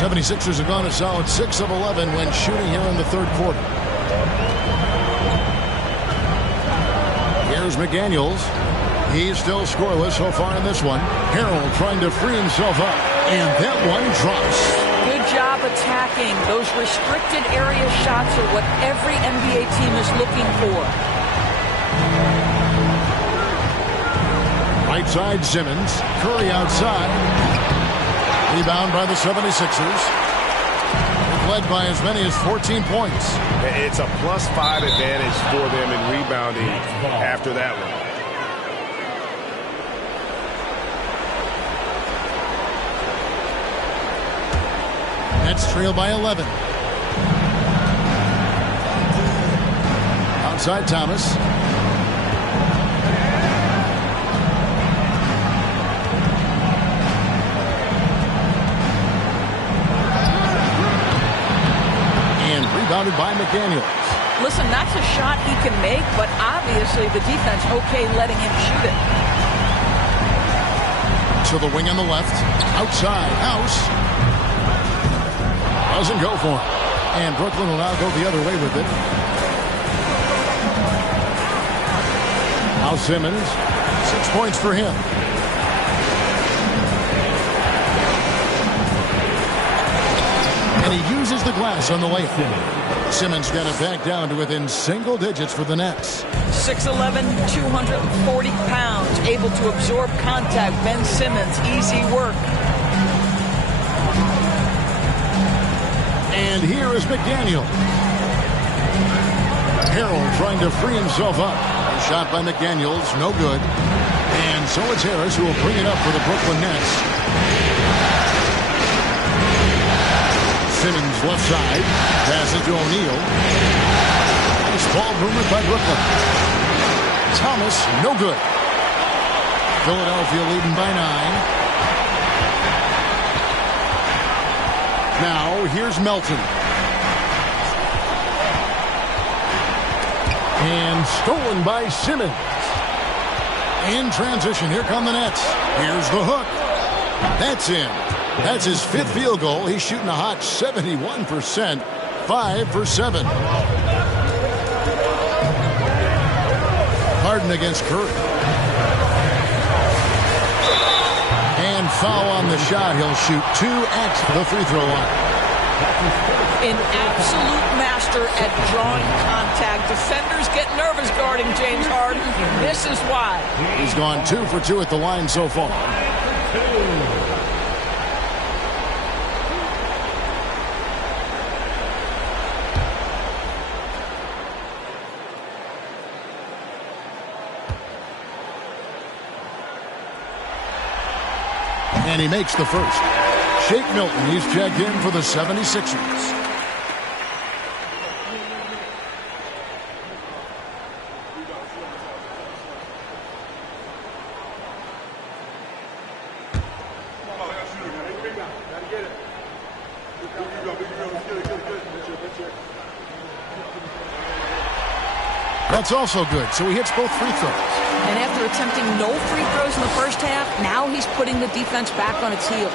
The 76ers have gone a solid 6 of 11 when shooting here in the third quarter. Here's McDaniels. He's still scoreless so far in this one. Harrell trying to free himself up. And that one drops. Good job attacking. Those restricted area shots are what every NBA team is looking for. Right side Simmons. Curry outside. Rebound by the 76ers. Led by as many as 14 points. It's a +5 advantage for them in rebounding after that one. Nets trail by 11. Outside Thomas. Rebounded by McDaniels. Listen, that's a shot he can make, but obviously the defense okay letting him shoot it. To the wing on the left. Outside. House. Doesn't go for him. And Brooklyn will now go the other way with it. Now Simmons. 6 points for him. And he uses the glass on the layup. Simmons got it back down to within single digits for the Nets. 6'11", 240 pounds, able to absorb contact. Ben Simmons, easy work. And here is McDaniel. Harrell trying to free himself up. A shot by McDaniels, no good. And so it's Harris who will bring it up for the Brooklyn Nets. Simmons left side. Passes to O'Neal. Nice ball movement by Brooklyn. Thomas, no good. Philadelphia leading by 9. Now, here's Melton. And stolen by Simmons. In transition, here come the Nets. Here's the hook. That's in. That's his 5th field goal. He's shooting a hot 71%. 5 for 7. Harden against Curry. And foul on the shot. He'll shoot 2 at the free throw line. An absolute master at drawing contact. Defenders get nervous guarding James Harden. This is why. He's gone 2 for 2 at the line so far. And he makes the first. Shake Milton, he's checked in for the 76ers. That's also good, so he hits both free throws. And after attempting no free throws in the first half, now he's putting the defense back on its heels.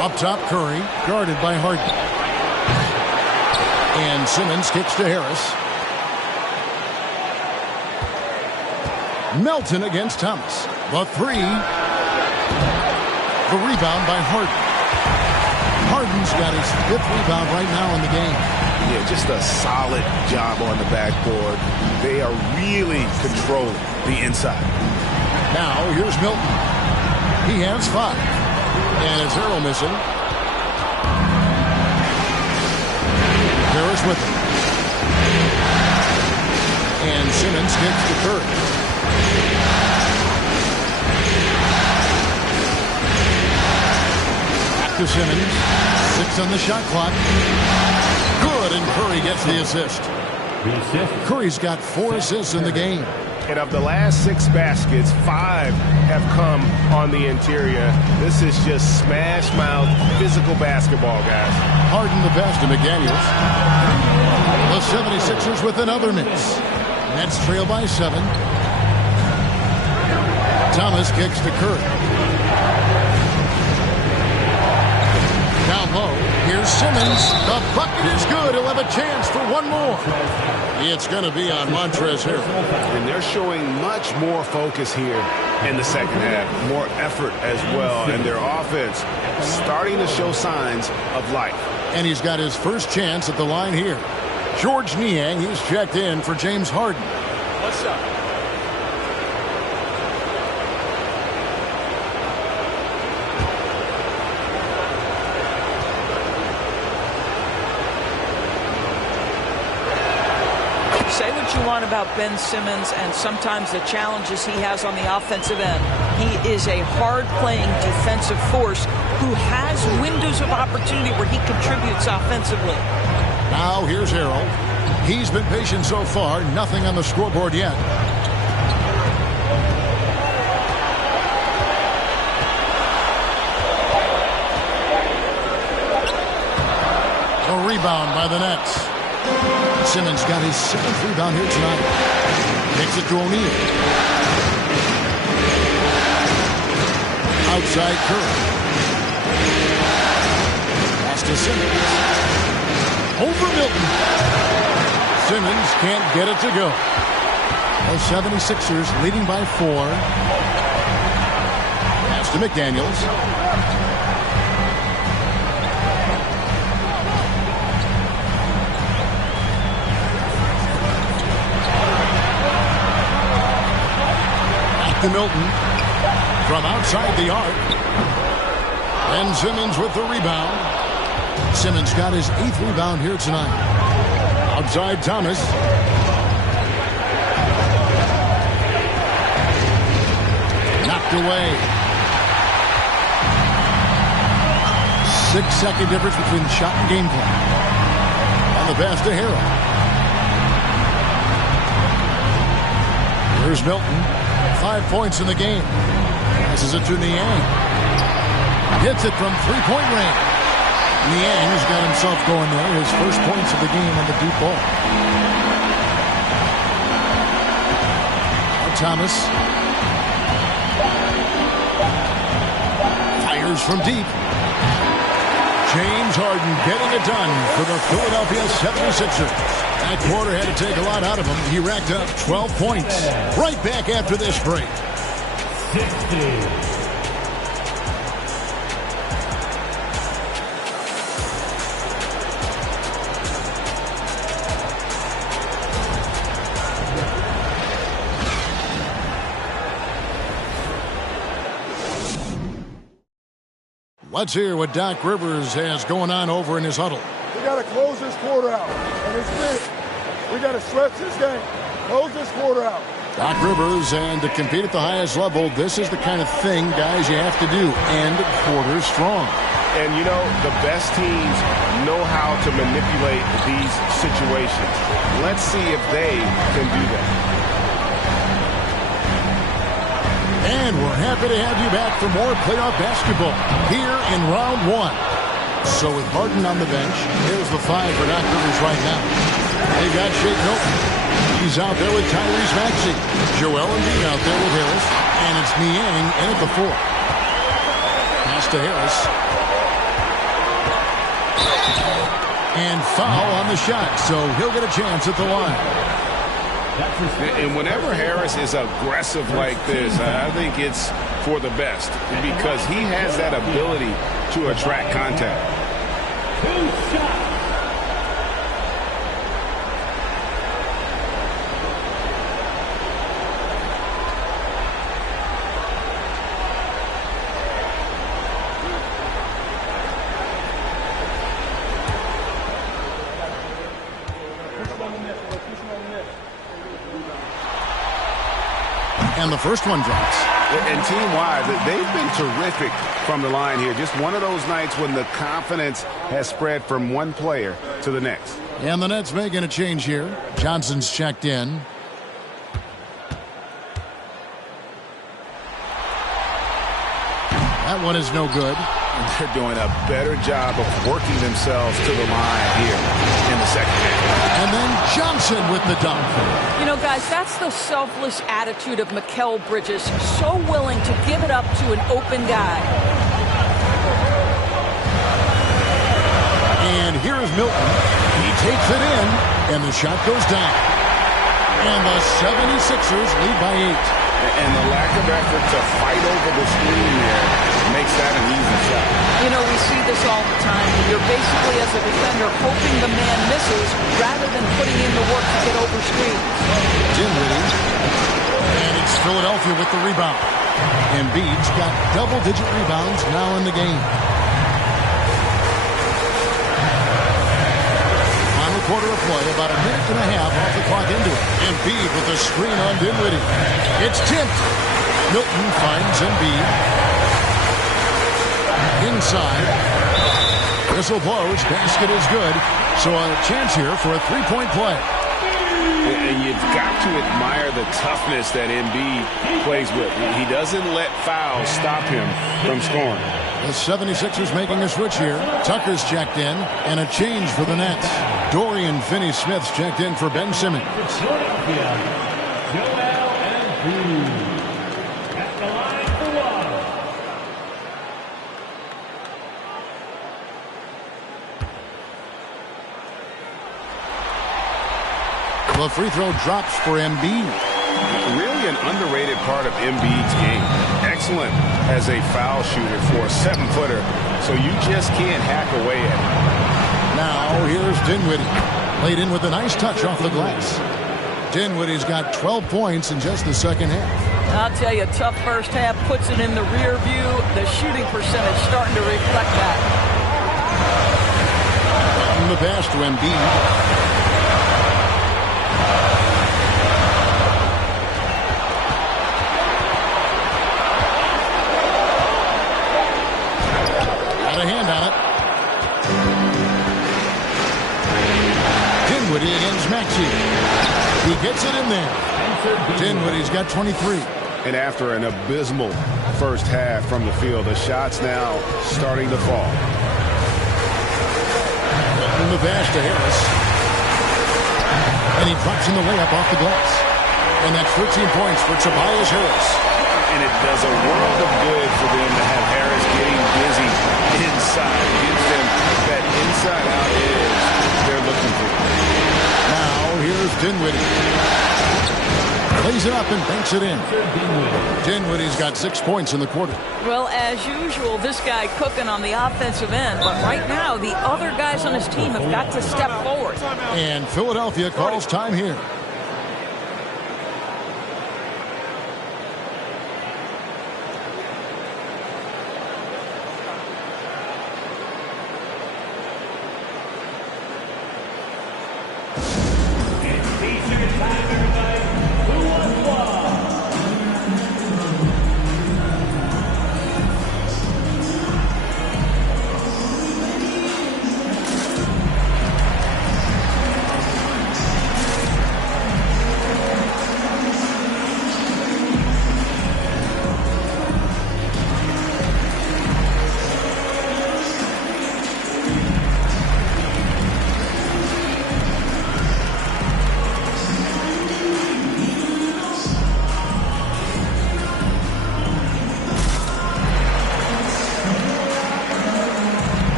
Up top, Curry, guarded by Harden. And Simmons kicks to Harris. Melton against Thomas. The three. The rebound by Harden. Harden's got his 5th rebound right now in the game. Yeah, just a solid job on the backboard. They are really controlling the inside. Now, here's Milton. He has 5. And it's Harrell missing. Harris with him. And Simmons gets to Curry. Back to Simmons. 6 on the shot clock. Good, and Curry gets the assist. Curry's got 4 assists in the game. And of the last 6 baskets, 5 have come on the interior. This is just smash mouth physical basketball, guys. Harden the best to McDaniels. The 76ers with another miss. Nets trail by 7. Thomas kicks to Curry. Down low, here's Simmons. The bucket is good. He'll have a chance for one more. It's going to be on Montrezl Harrell. And they're showing much more focus here in the second half. More effort as well. And their offense starting to show signs of life. And he's got his first chance at the line here. George Niang, he's checked in for James Harden. What's up? Say what you want about Ben Simmons and sometimes the challenges he has on the offensive end. He is a hard-playing defensive force who has windows of opportunity where he contributes offensively. Now here's Harrell. He's been patient so far. Nothing on the scoreboard yet. A rebound by the Nets. Simmons got his 7th rebound here tonight. Takes it to O'Neal. Outside Curry. Pass to Simmons. Over Milton. Simmons can't get it to go. The 76ers leading by 4. Pass to McDaniels. Back to Milton. From outside the arc. And Simmons with the rebound. Simmons got his 8th rebound here tonight. Outside Thomas. Knocked away. 6-second difference between the shot and game clock. On the pass to Harrell. Here's Milton. 5 points in the game. Passes it to Niang. Hits it from 3-point range. Niang's got himself going there. His first points of the game on the deep ball. Now Thomas. Fires from deep. James Harden getting it done for the Philadelphia 76ers. That quarter had to take a lot out of him. He racked up 12 points. Right back after this break. 60. Let's hear what Doc Rivers has going on over in his huddle. We got to close this quarter out, and it's big. We got to stretch this game. Close this quarter out. Doc Rivers, and to compete at the highest level, this is the kind of thing, guys, you have to do. End quarters strong. And, you know, the best teams know how to manipulate these situations. Let's see if they can do that. And we're happy to have you back for more playoff basketball here in round 1. So with Harden on the bench, here's the 5 for Doc Rivers right now. They got Shake Milton. He's out there with Tyrese Maxey. Joel Embiid out there with Harris. And it's Niang in at the 4. Pass to Harris. And foul on the shot, so he'll get a chance at the line. And whenever Harris is aggressive like this, I think it's for the best because he has that ability to attract contact. Two shots. And the first one drops. And team-wise, they've been terrific from the line here. Just one of those nights when the confidence has spread from one player to the next. And the Nets making a change here. Johnson's checked in. That one is no good. And they're doing a better job of working themselves to the line here in the second half. And then Johnson with the dunk. You know, guys, that's the selfless attitude of Mikal Bridges. So willing to give it up to an open guy. And here is Milton. He takes it in, and the shot goes down. And the 76ers lead by 8. And the lack of effort to fight over the screen there makes that an easy shot. You know, we see this all the time. You're basically, as a defender, hoping the man misses rather than putting in the work to get over screens. Dinwiddie. And it's Philadelphia with the rebound. Embiid's got double-digit rebounds now in the game. Final quarter of play, about a minute and a half off the clock into it. Embiid with a screen on Dinwiddie. It's tipped. Milton finds Embiid. Inside. Whistle blows. Basket is good. So a chance here for a three-point play. And you've got to admire the toughness that Embiid plays with. He doesn't let fouls stop him from scoring. The 76ers making a switch here. Tucker's checked in, and a change for the Nets. Dorian Finney-Smith's checked in for Ben Simmons. Philadelphia, Joel Embiid at the line for one. The free throw drops for Embiid. Really an underrated part of Embiid's game. Excellent as a foul shooter for a 7-footer, so you just can't hack away at it. Now here's Dinwiddie. Played in with a nice touch off the glass. Dinwiddie's got 12 points in just the second half. I'll tell you, tough first half puts it in the rear view. The shooting percentage starting to reflect that. And the pass to Embiid. Hand on it. Dinwiddie against Maxey. He gets it in there. Dinwiddie's got 23. And after an abysmal first half from the field, the shots now starting to fall. And the pass to Harris. And he drops in the layup off the glass. And that's 13 points for Tobias Harris. And it does a world of good for them to have Harris getting busy inside. Gives them that inside-out edge they're looking for. Now here's Dinwiddie. Plays it up and banks it in. Dinwiddie's got 6 points in the quarter. Well, as usual, this guy cooking on the offensive end. But right now, the other guys on his team have got to step forward. And Philadelphia calls time here.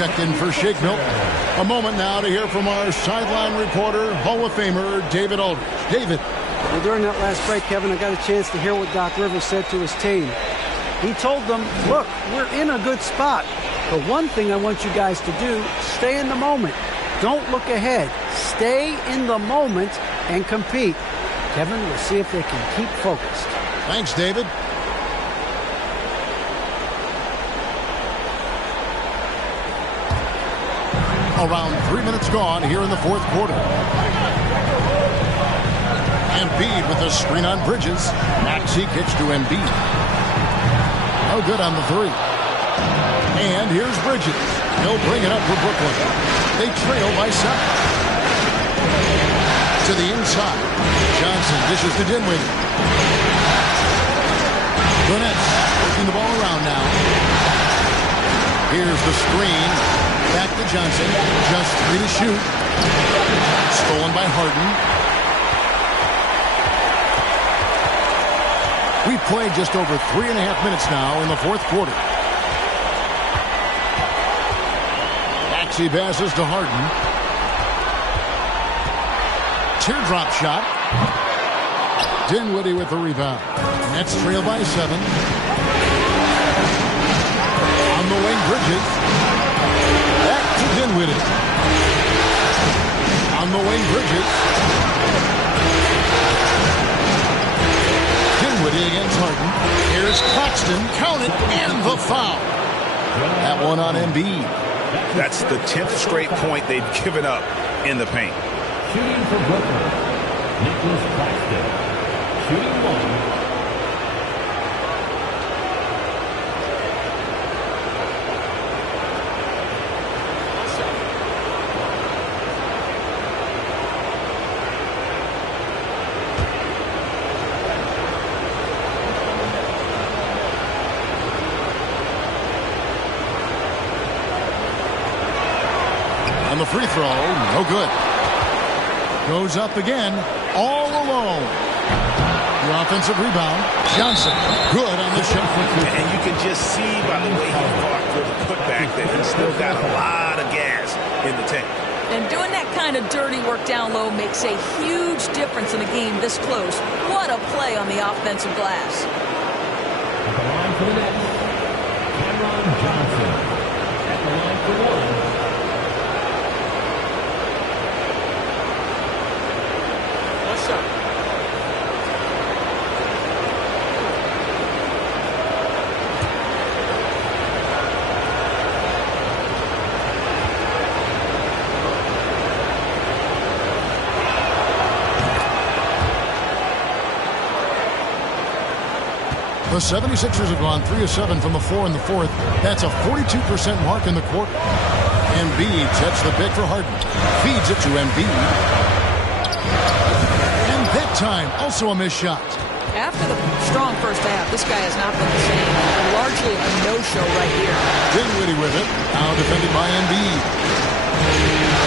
checked in for Shake Milton. A moment now to hear from our sideline reporter, Hall of Famer David Aldridge. David. Well, during that last break, Kevin, I got a chance to hear what Doc Rivers said to his team. He told them, look, we're in a good spot. The one thing I want you guys to do, stay in the moment. Don't look ahead. Stay in the moment and compete. Kevin, we'll see if they can keep focused. Thanks, David. Around 3 minutes gone here in the fourth quarter. Embiid with a screen on Bridges. Maxey kicks to Embiid. No good on the three. And here's Bridges. He'll bring it up for Brooklyn. They trail by 7. To the inside. Johnson dishes to Dinwiddie. Burnett working the ball around now. Here's the screen. Back to Johnson. Just 3 to shoot. Stolen by Harden. We've played just over 3.5 minutes now in the fourth quarter. Maxey passes to Harden. Teardrop shot. Dinwiddie with the rebound. Nets trail by 7. On the wing, Bridges. Back to Dinwiddie. On the wing, Bridges. Dinwiddie against Harden. Here's Claxton. Count it. And the foul. That one on Embiid. That's the 10th straight point they've given up in the paint. Shooting for Brooklyn, Nicholas Claxton. Shooting 1. On the free throw, no good. Goes up again, all alone. The offensive rebound, Johnson, good on the shot. And you can just see by the way he fought for the putback that he's still got a lot of gas in the tank. And doing that kind of dirty work down low makes a huge difference in a game this close. What a play on the offensive glass. At the line for the Nets, Cameron Johnson. At the line for 1. The 76ers have gone 3 of 7 from the floor in the fourth. That's a 42% mark in the quarter. Embiid sets the pick for Harden. Feeds it to Embiid. And that time, also a missed shot. After the strong first half, this guy has not been the same. Largely a no-show right here. Dinwiddie with it. Now defended by Embiid.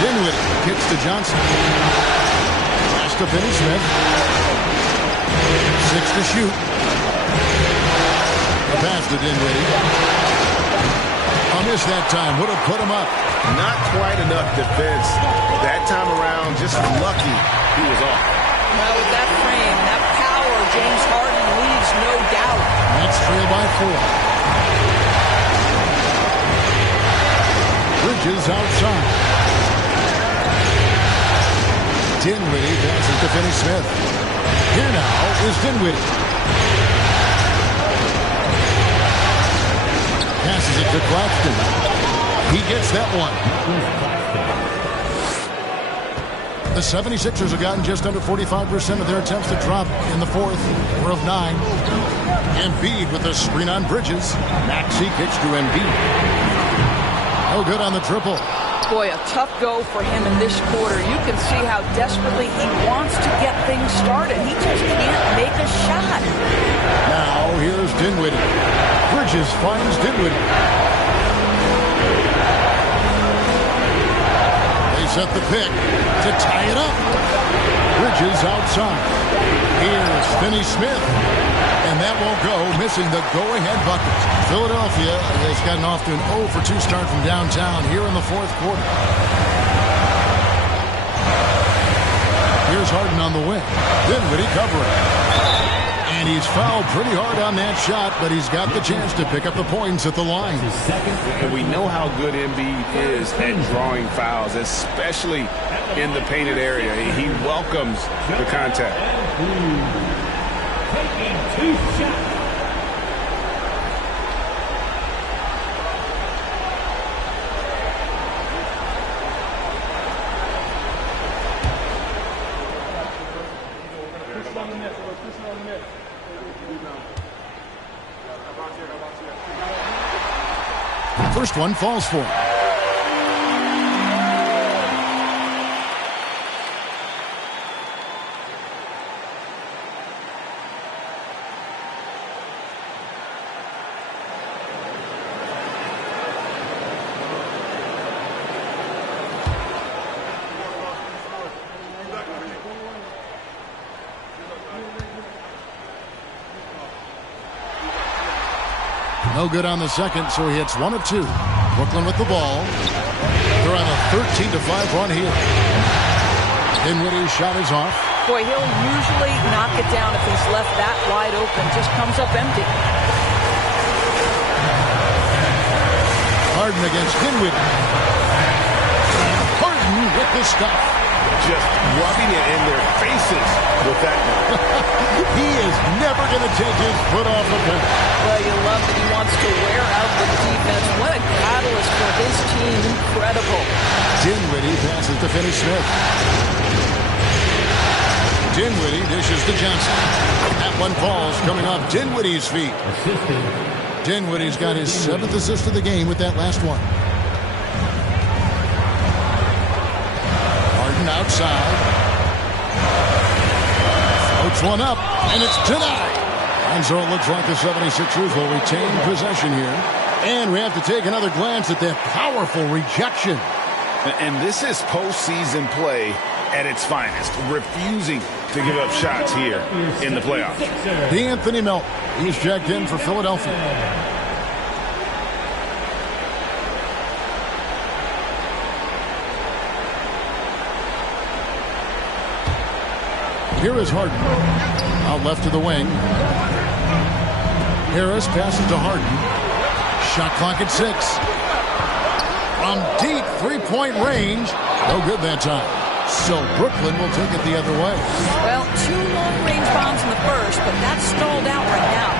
Dinwiddie kicks to Johnson. Pass to Finney-Smith. 6 to shoot. The pass to Dinwiddie. A miss that time. Would have put him up. Not quite enough defense that time around. Just lucky he was off. Well, with that frame, that power, James Harden leaves no doubt. Nets trail by 4. Bridges outside. Dinwiddie passes to Finney-Smith. Here now is Dinwiddie. Passes it to Claxton. He gets that one. The 76ers have gotten just under 45% of their attempts to drop in the fourth. 4 of 9. Embiid with a screen on Bridges. Maxey kicks to Embiid. No good on the triple. Boy, a tough go for him in this quarter. You can see how desperately he wants to get things started. He just can't make a shot. Now here's Dinwiddie. Bridges finds Dinwiddie. They set the pick to tie it up. Bridges outside. Here's Finney-Smith. And that won't go, missing the go-ahead bucket. Philadelphia has gotten off to an 0 for 2 start from downtown here in the fourth quarter. Here's Harden on the wing. Dinwiddie covering. And he's fouled pretty hard on that shot, but he's got the chance to pick up the points at the line. And we know how good Embiid is at drawing fouls, especially in the painted area. He welcomes the contact. Taking 2 shots. First one falls for him. No good on the second, so he hits 1 of 2. Brooklyn with the ball. They're on a 13-5 run here. Dinwiddie's shot is off. Boy, he'll usually knock it down if he's left that wide open. Just comes up empty. Harden against Dinwiddie. Harden with the stuff. Just rubbing it in their faces with that one. He is never going to take his foot off the bench. Well, you love that he wants to wear out the defense. What a catalyst for his team. Incredible. Dinwiddie passes to Finney-Smith. Dinwiddie dishes to Johnson. That one falls coming off Dinwiddie's feet. Dinwiddie's got his 7th assist of the game with that last one. Harden outside. Floats one up, and it's denied. And so it looks like the 76ers will retain possession here. And we have to take another glance at that powerful rejection. And this is postseason play at its finest, refusing to give up shots here in the playoffs. D'Anthony Melton, he's checked in for Philadelphia. Here is Harden. Out left to the wing. Harris passes to Harden. Shot clock at 6. From deep three-point range. No good that time. So Brooklyn will take it the other way. Well, 2 long-range bombs in the first, but that's stalled out right now.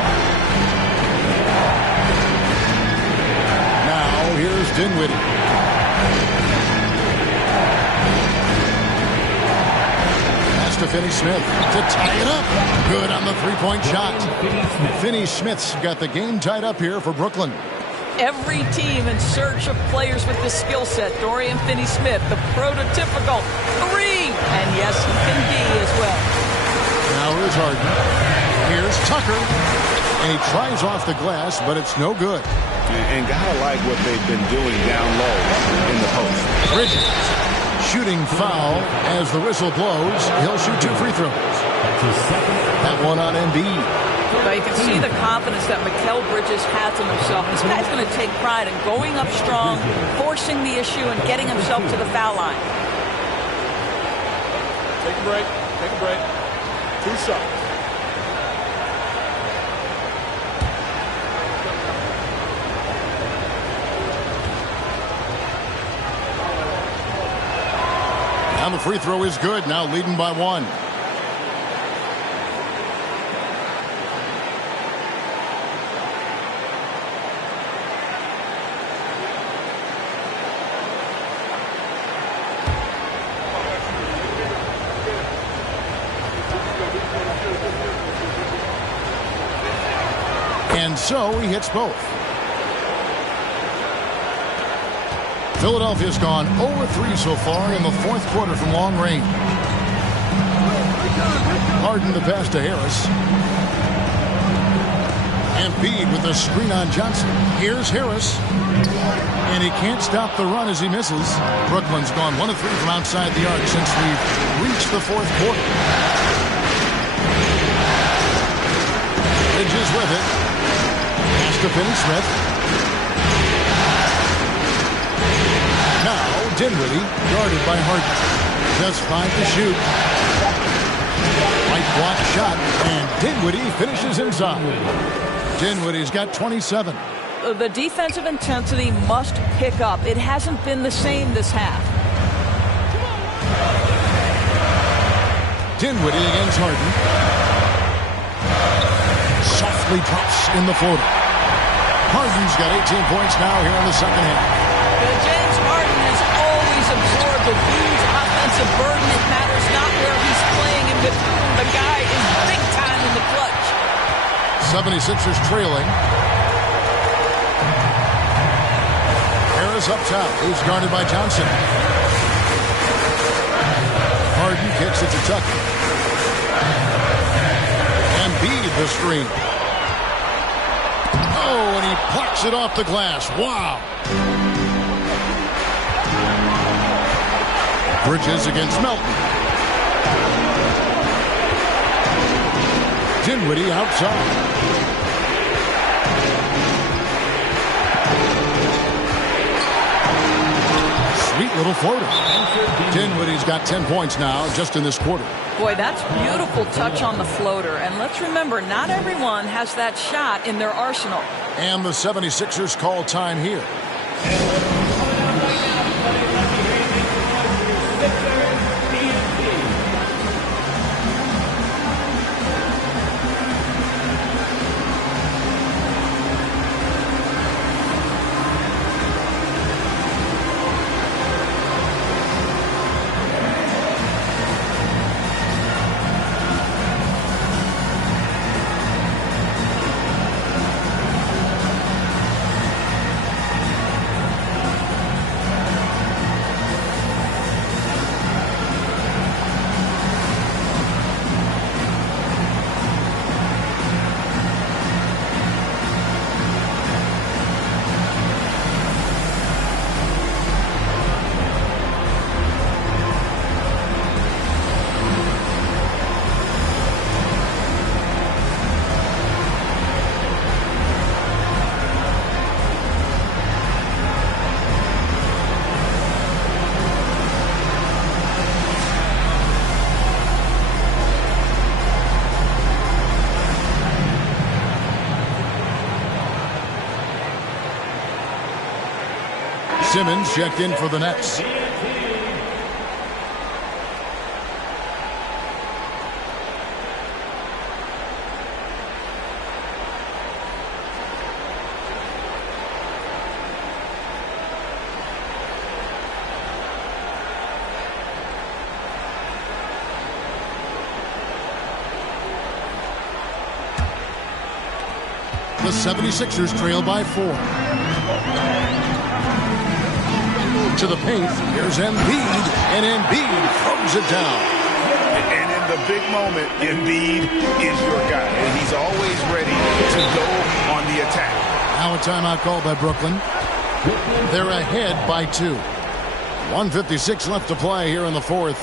Now here's Dinwiddie. To Finney-Smith to tie it up. Good on the three-point shot. Finney-Smith's got the game tied up here for Brooklyn. Every team in search of players with this skill set. Dorian Finney-Smith, the prototypical 3. And yes, he can D as well. Now here's Harden. Here's Tucker. And he tries off the glass, but it's no good. And gotta like what they've been doing down low in the post. Bridges. Shooting foul as the whistle blows. He'll shoot 2 free throws. That one on Embiid. But you can see the confidence that Mikal Bridges has in himself. This guy's going to take pride in going up strong, forcing the issue, and getting himself to the foul line. Take a break. Take a break. 2 shots. Now the free throw is good. Now leading by 1. And so he hits both. Philadelphia's gone 0-3 so far in the fourth quarter from long range. Harden the pass to Harris. Embiid with the screen on Johnson. Here's Harris. And he can't stop the run as he misses. Brooklyn's gone 1-3 from outside the arc since we've reached the fourth quarter. with it. Pass to Finney-Smith. Now Dinwiddie, guarded by Harden. Just 5 to shoot. Right block shot, and Dinwiddie finishes inside. Dinwiddie's got 27. The defensive intensity must pick up. It hasn't been the same this half. Dinwiddie against Harden. Softly drops in the floater. Harden's got 18 points now here in the second half. James Harden has always absorbed a huge offensive burden. It matters not where he's playing and with whom. The guy is big time in the clutch. 76ers trailing. Harris up top. He's guarded by Johnson. Harden kicks it to Tucker. Embiid the screen. Oh, and he plucks it off the glass. Wow. Bridges against Melton. Dinwiddie outside. Sweet little floater. Dinwiddie's got 10 points now just in this quarter. Boy, that's beautiful touch on the floater. And let's remember, not everyone has that shot in their arsenal. And the 76ers call time here. Simmons checked in for the Nets. The 76ers trail by 4. To the paint, here's Embiid, and Embiid throws it down. And in the big moment, Embiid is your guy, and he's always ready to go on the attack. Now a timeout called by Brooklyn. They're ahead by 2. 1:56 left to play here in the fourth.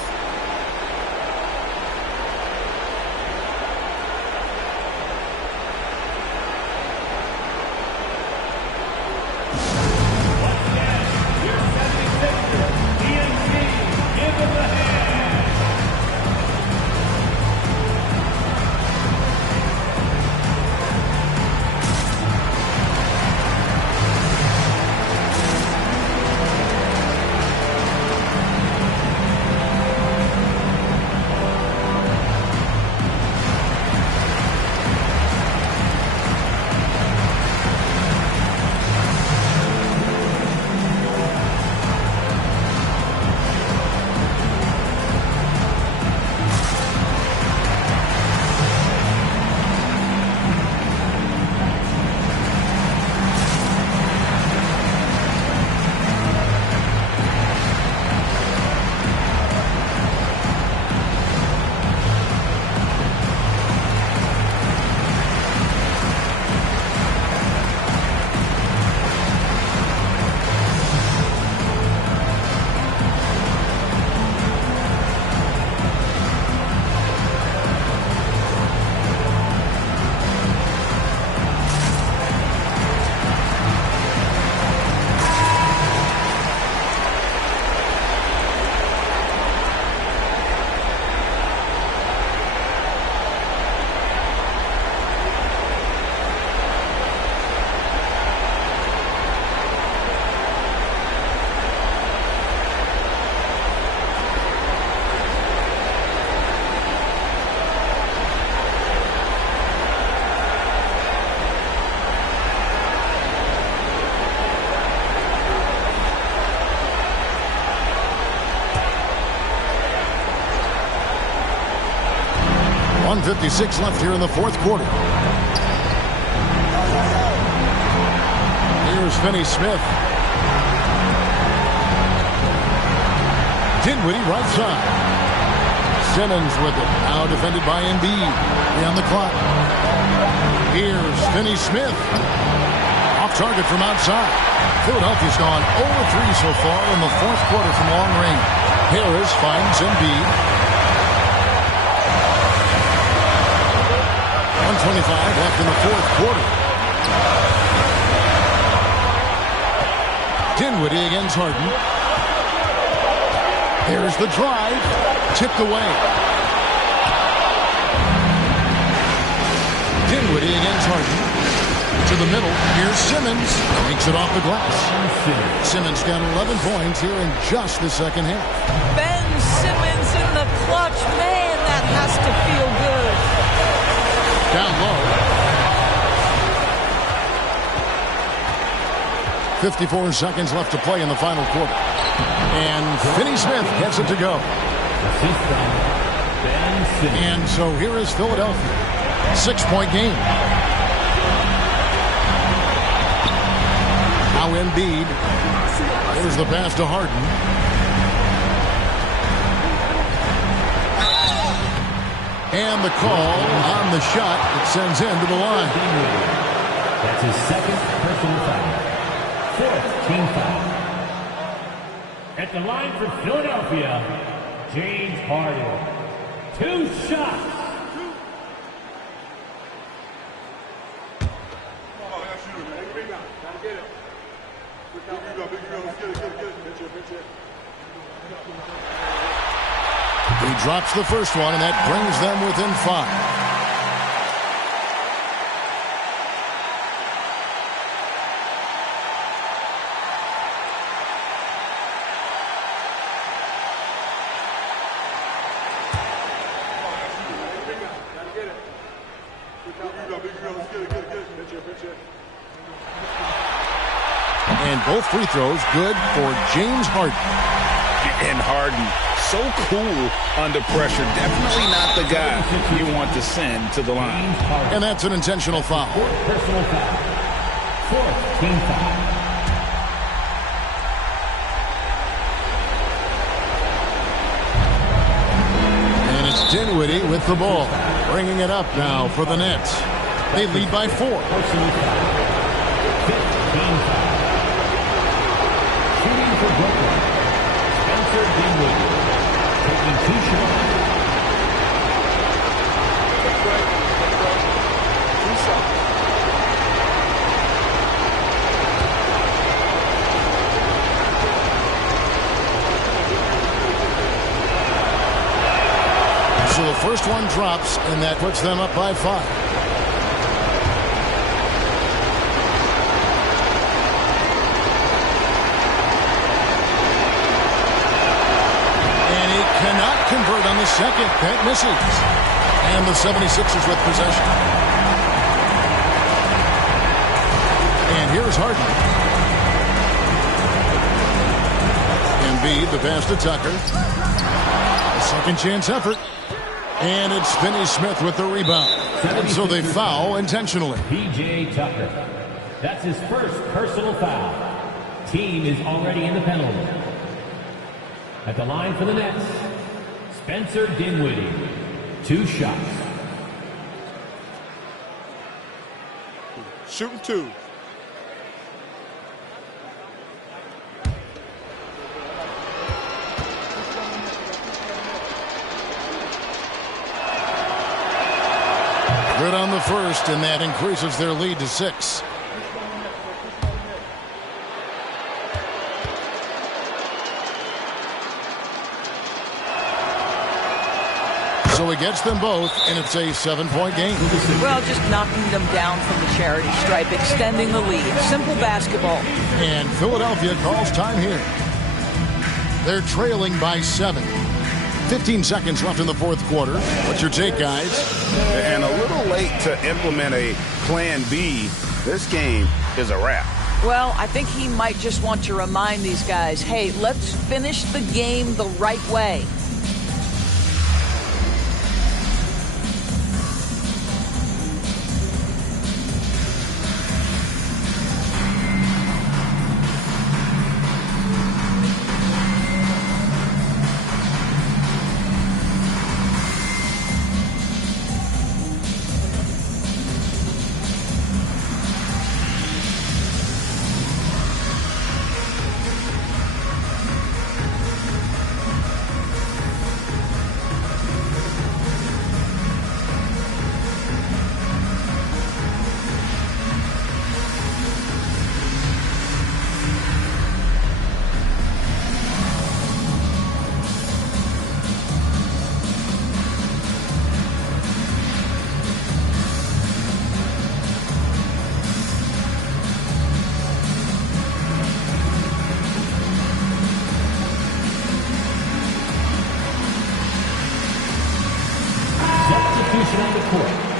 1:56 left here in the fourth quarter. Here's Finney Smith. Dinwiddie right side. Simmons with it. Now defended by Embiid. On the clock. Here's Finney Smith. Off target from outside. Philadelphia's gone 0-3 so far in the fourth quarter from long range. Harris finds Embiid. 1:25 left in the fourth quarter. Dinwiddie against Harden. Here's the drive. Tipped away. Dinwiddie against Harden. To the middle. Here's Simmons. Makes it off the glass. Simmons got 11 points here in just the second half. Ben Simmons in the clutch. Man, that has to feel good. Down low. 54 seconds left to play in the final quarter. And Finney Smith gets it to go. And so here is Philadelphia. 6-point game. Now Embiid. There's the pass to Harden. And the call on the shot that sends him to the line. That's his second personal foul. Fourth team foul. At the line for Philadelphia, James Harden. 2 shots. He drops the first one, and that brings them within 5. And both free throws good for James Harden. And Harden, so cool under pressure. Definitely not the guy you want to send to the line. And that's an intentional foul. Personal foul. Fourth team foul. And it's Dinwiddie with the ball. Bringing it up now for the Nets. They lead by 4. Personal foul. Fifth team foul. Shooting for Brooklyn. Spencer Dinwiddie. Taking 2 shots. So the first one drops, and that puts them up by 5. Cannot convert on the second. That misses. And the 76ers with possession. And here's Harden. Embiid, the pass to Tucker. A second chance effort. And it's Finney Smith with the rebound. And so they foul intentionally. P.J. Tucker. That's his first personal foul. Team is already in the penalty. At the line for the Nets, Spencer Dinwiddie. 2 shots. Shooting 2. Good on the first, and that increases their lead to 6. So he gets them both, and it's a 7-point game. Well, just knocking them down from the charity stripe, extending the lead. Simple basketball. And Philadelphia calls time here. They're trailing by 7. 15 seconds left in the fourth quarter. What's your take, guys? And a little late to implement a plan B. This game is a wrap. Well, I think he might just want to remind these guys, hey, let's finish the game the right way. score.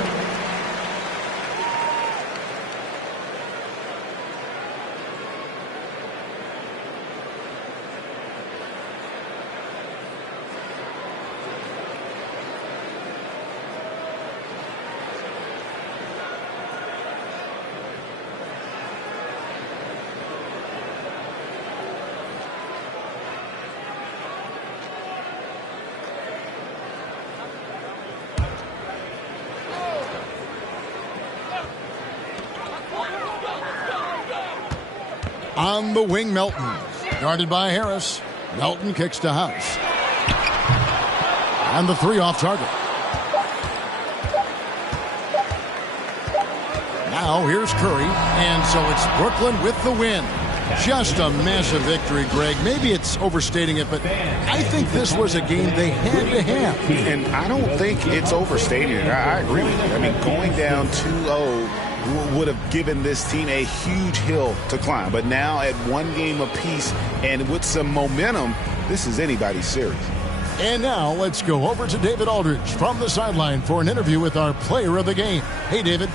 On the wing, Melton. Guarded by Harris. Melton kicks to House. And the three off target. Now here's Curry. And so it's Brooklyn with the win. Just a massive victory, Greg. Maybe it's overstating it, but I think this was a game they had to have. And I don't think it's overstating it. I agree with you. I mean, going down 2-0 would have given this team a huge hill to climb. But now at one game apiece and with some momentum, this is anybody's series. And now let's go over to David Aldridge from the sideline for an interview with our player of the game. Hey, David.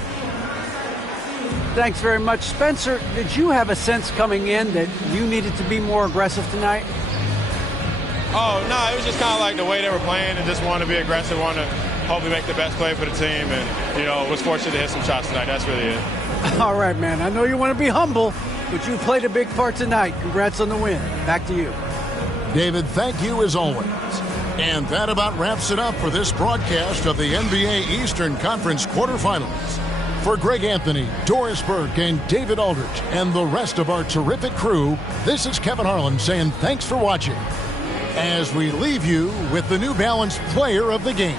Thanks very much. Spencer, did you have a sense coming in that you needed to be more aggressive tonight? Oh, no, it was just kind of like the way they were playing and just wanted to be aggressive, wanted to hopefully make the best play for the team, and, you know, was fortunate to hit some shots tonight. That's really it. All right, man. I know you want to be humble, but you played a big part tonight. Congrats on the win. Back to you. David, thank you as always. And that about wraps it up for this broadcast of the NBA Eastern Conference quarterfinals. For Greg Anthony, Doris Burke, and David Aldridge, and the rest of our terrific crew, this is Kevin Harlan saying thanks for watching as we leave you with the New Balance Player of the Game.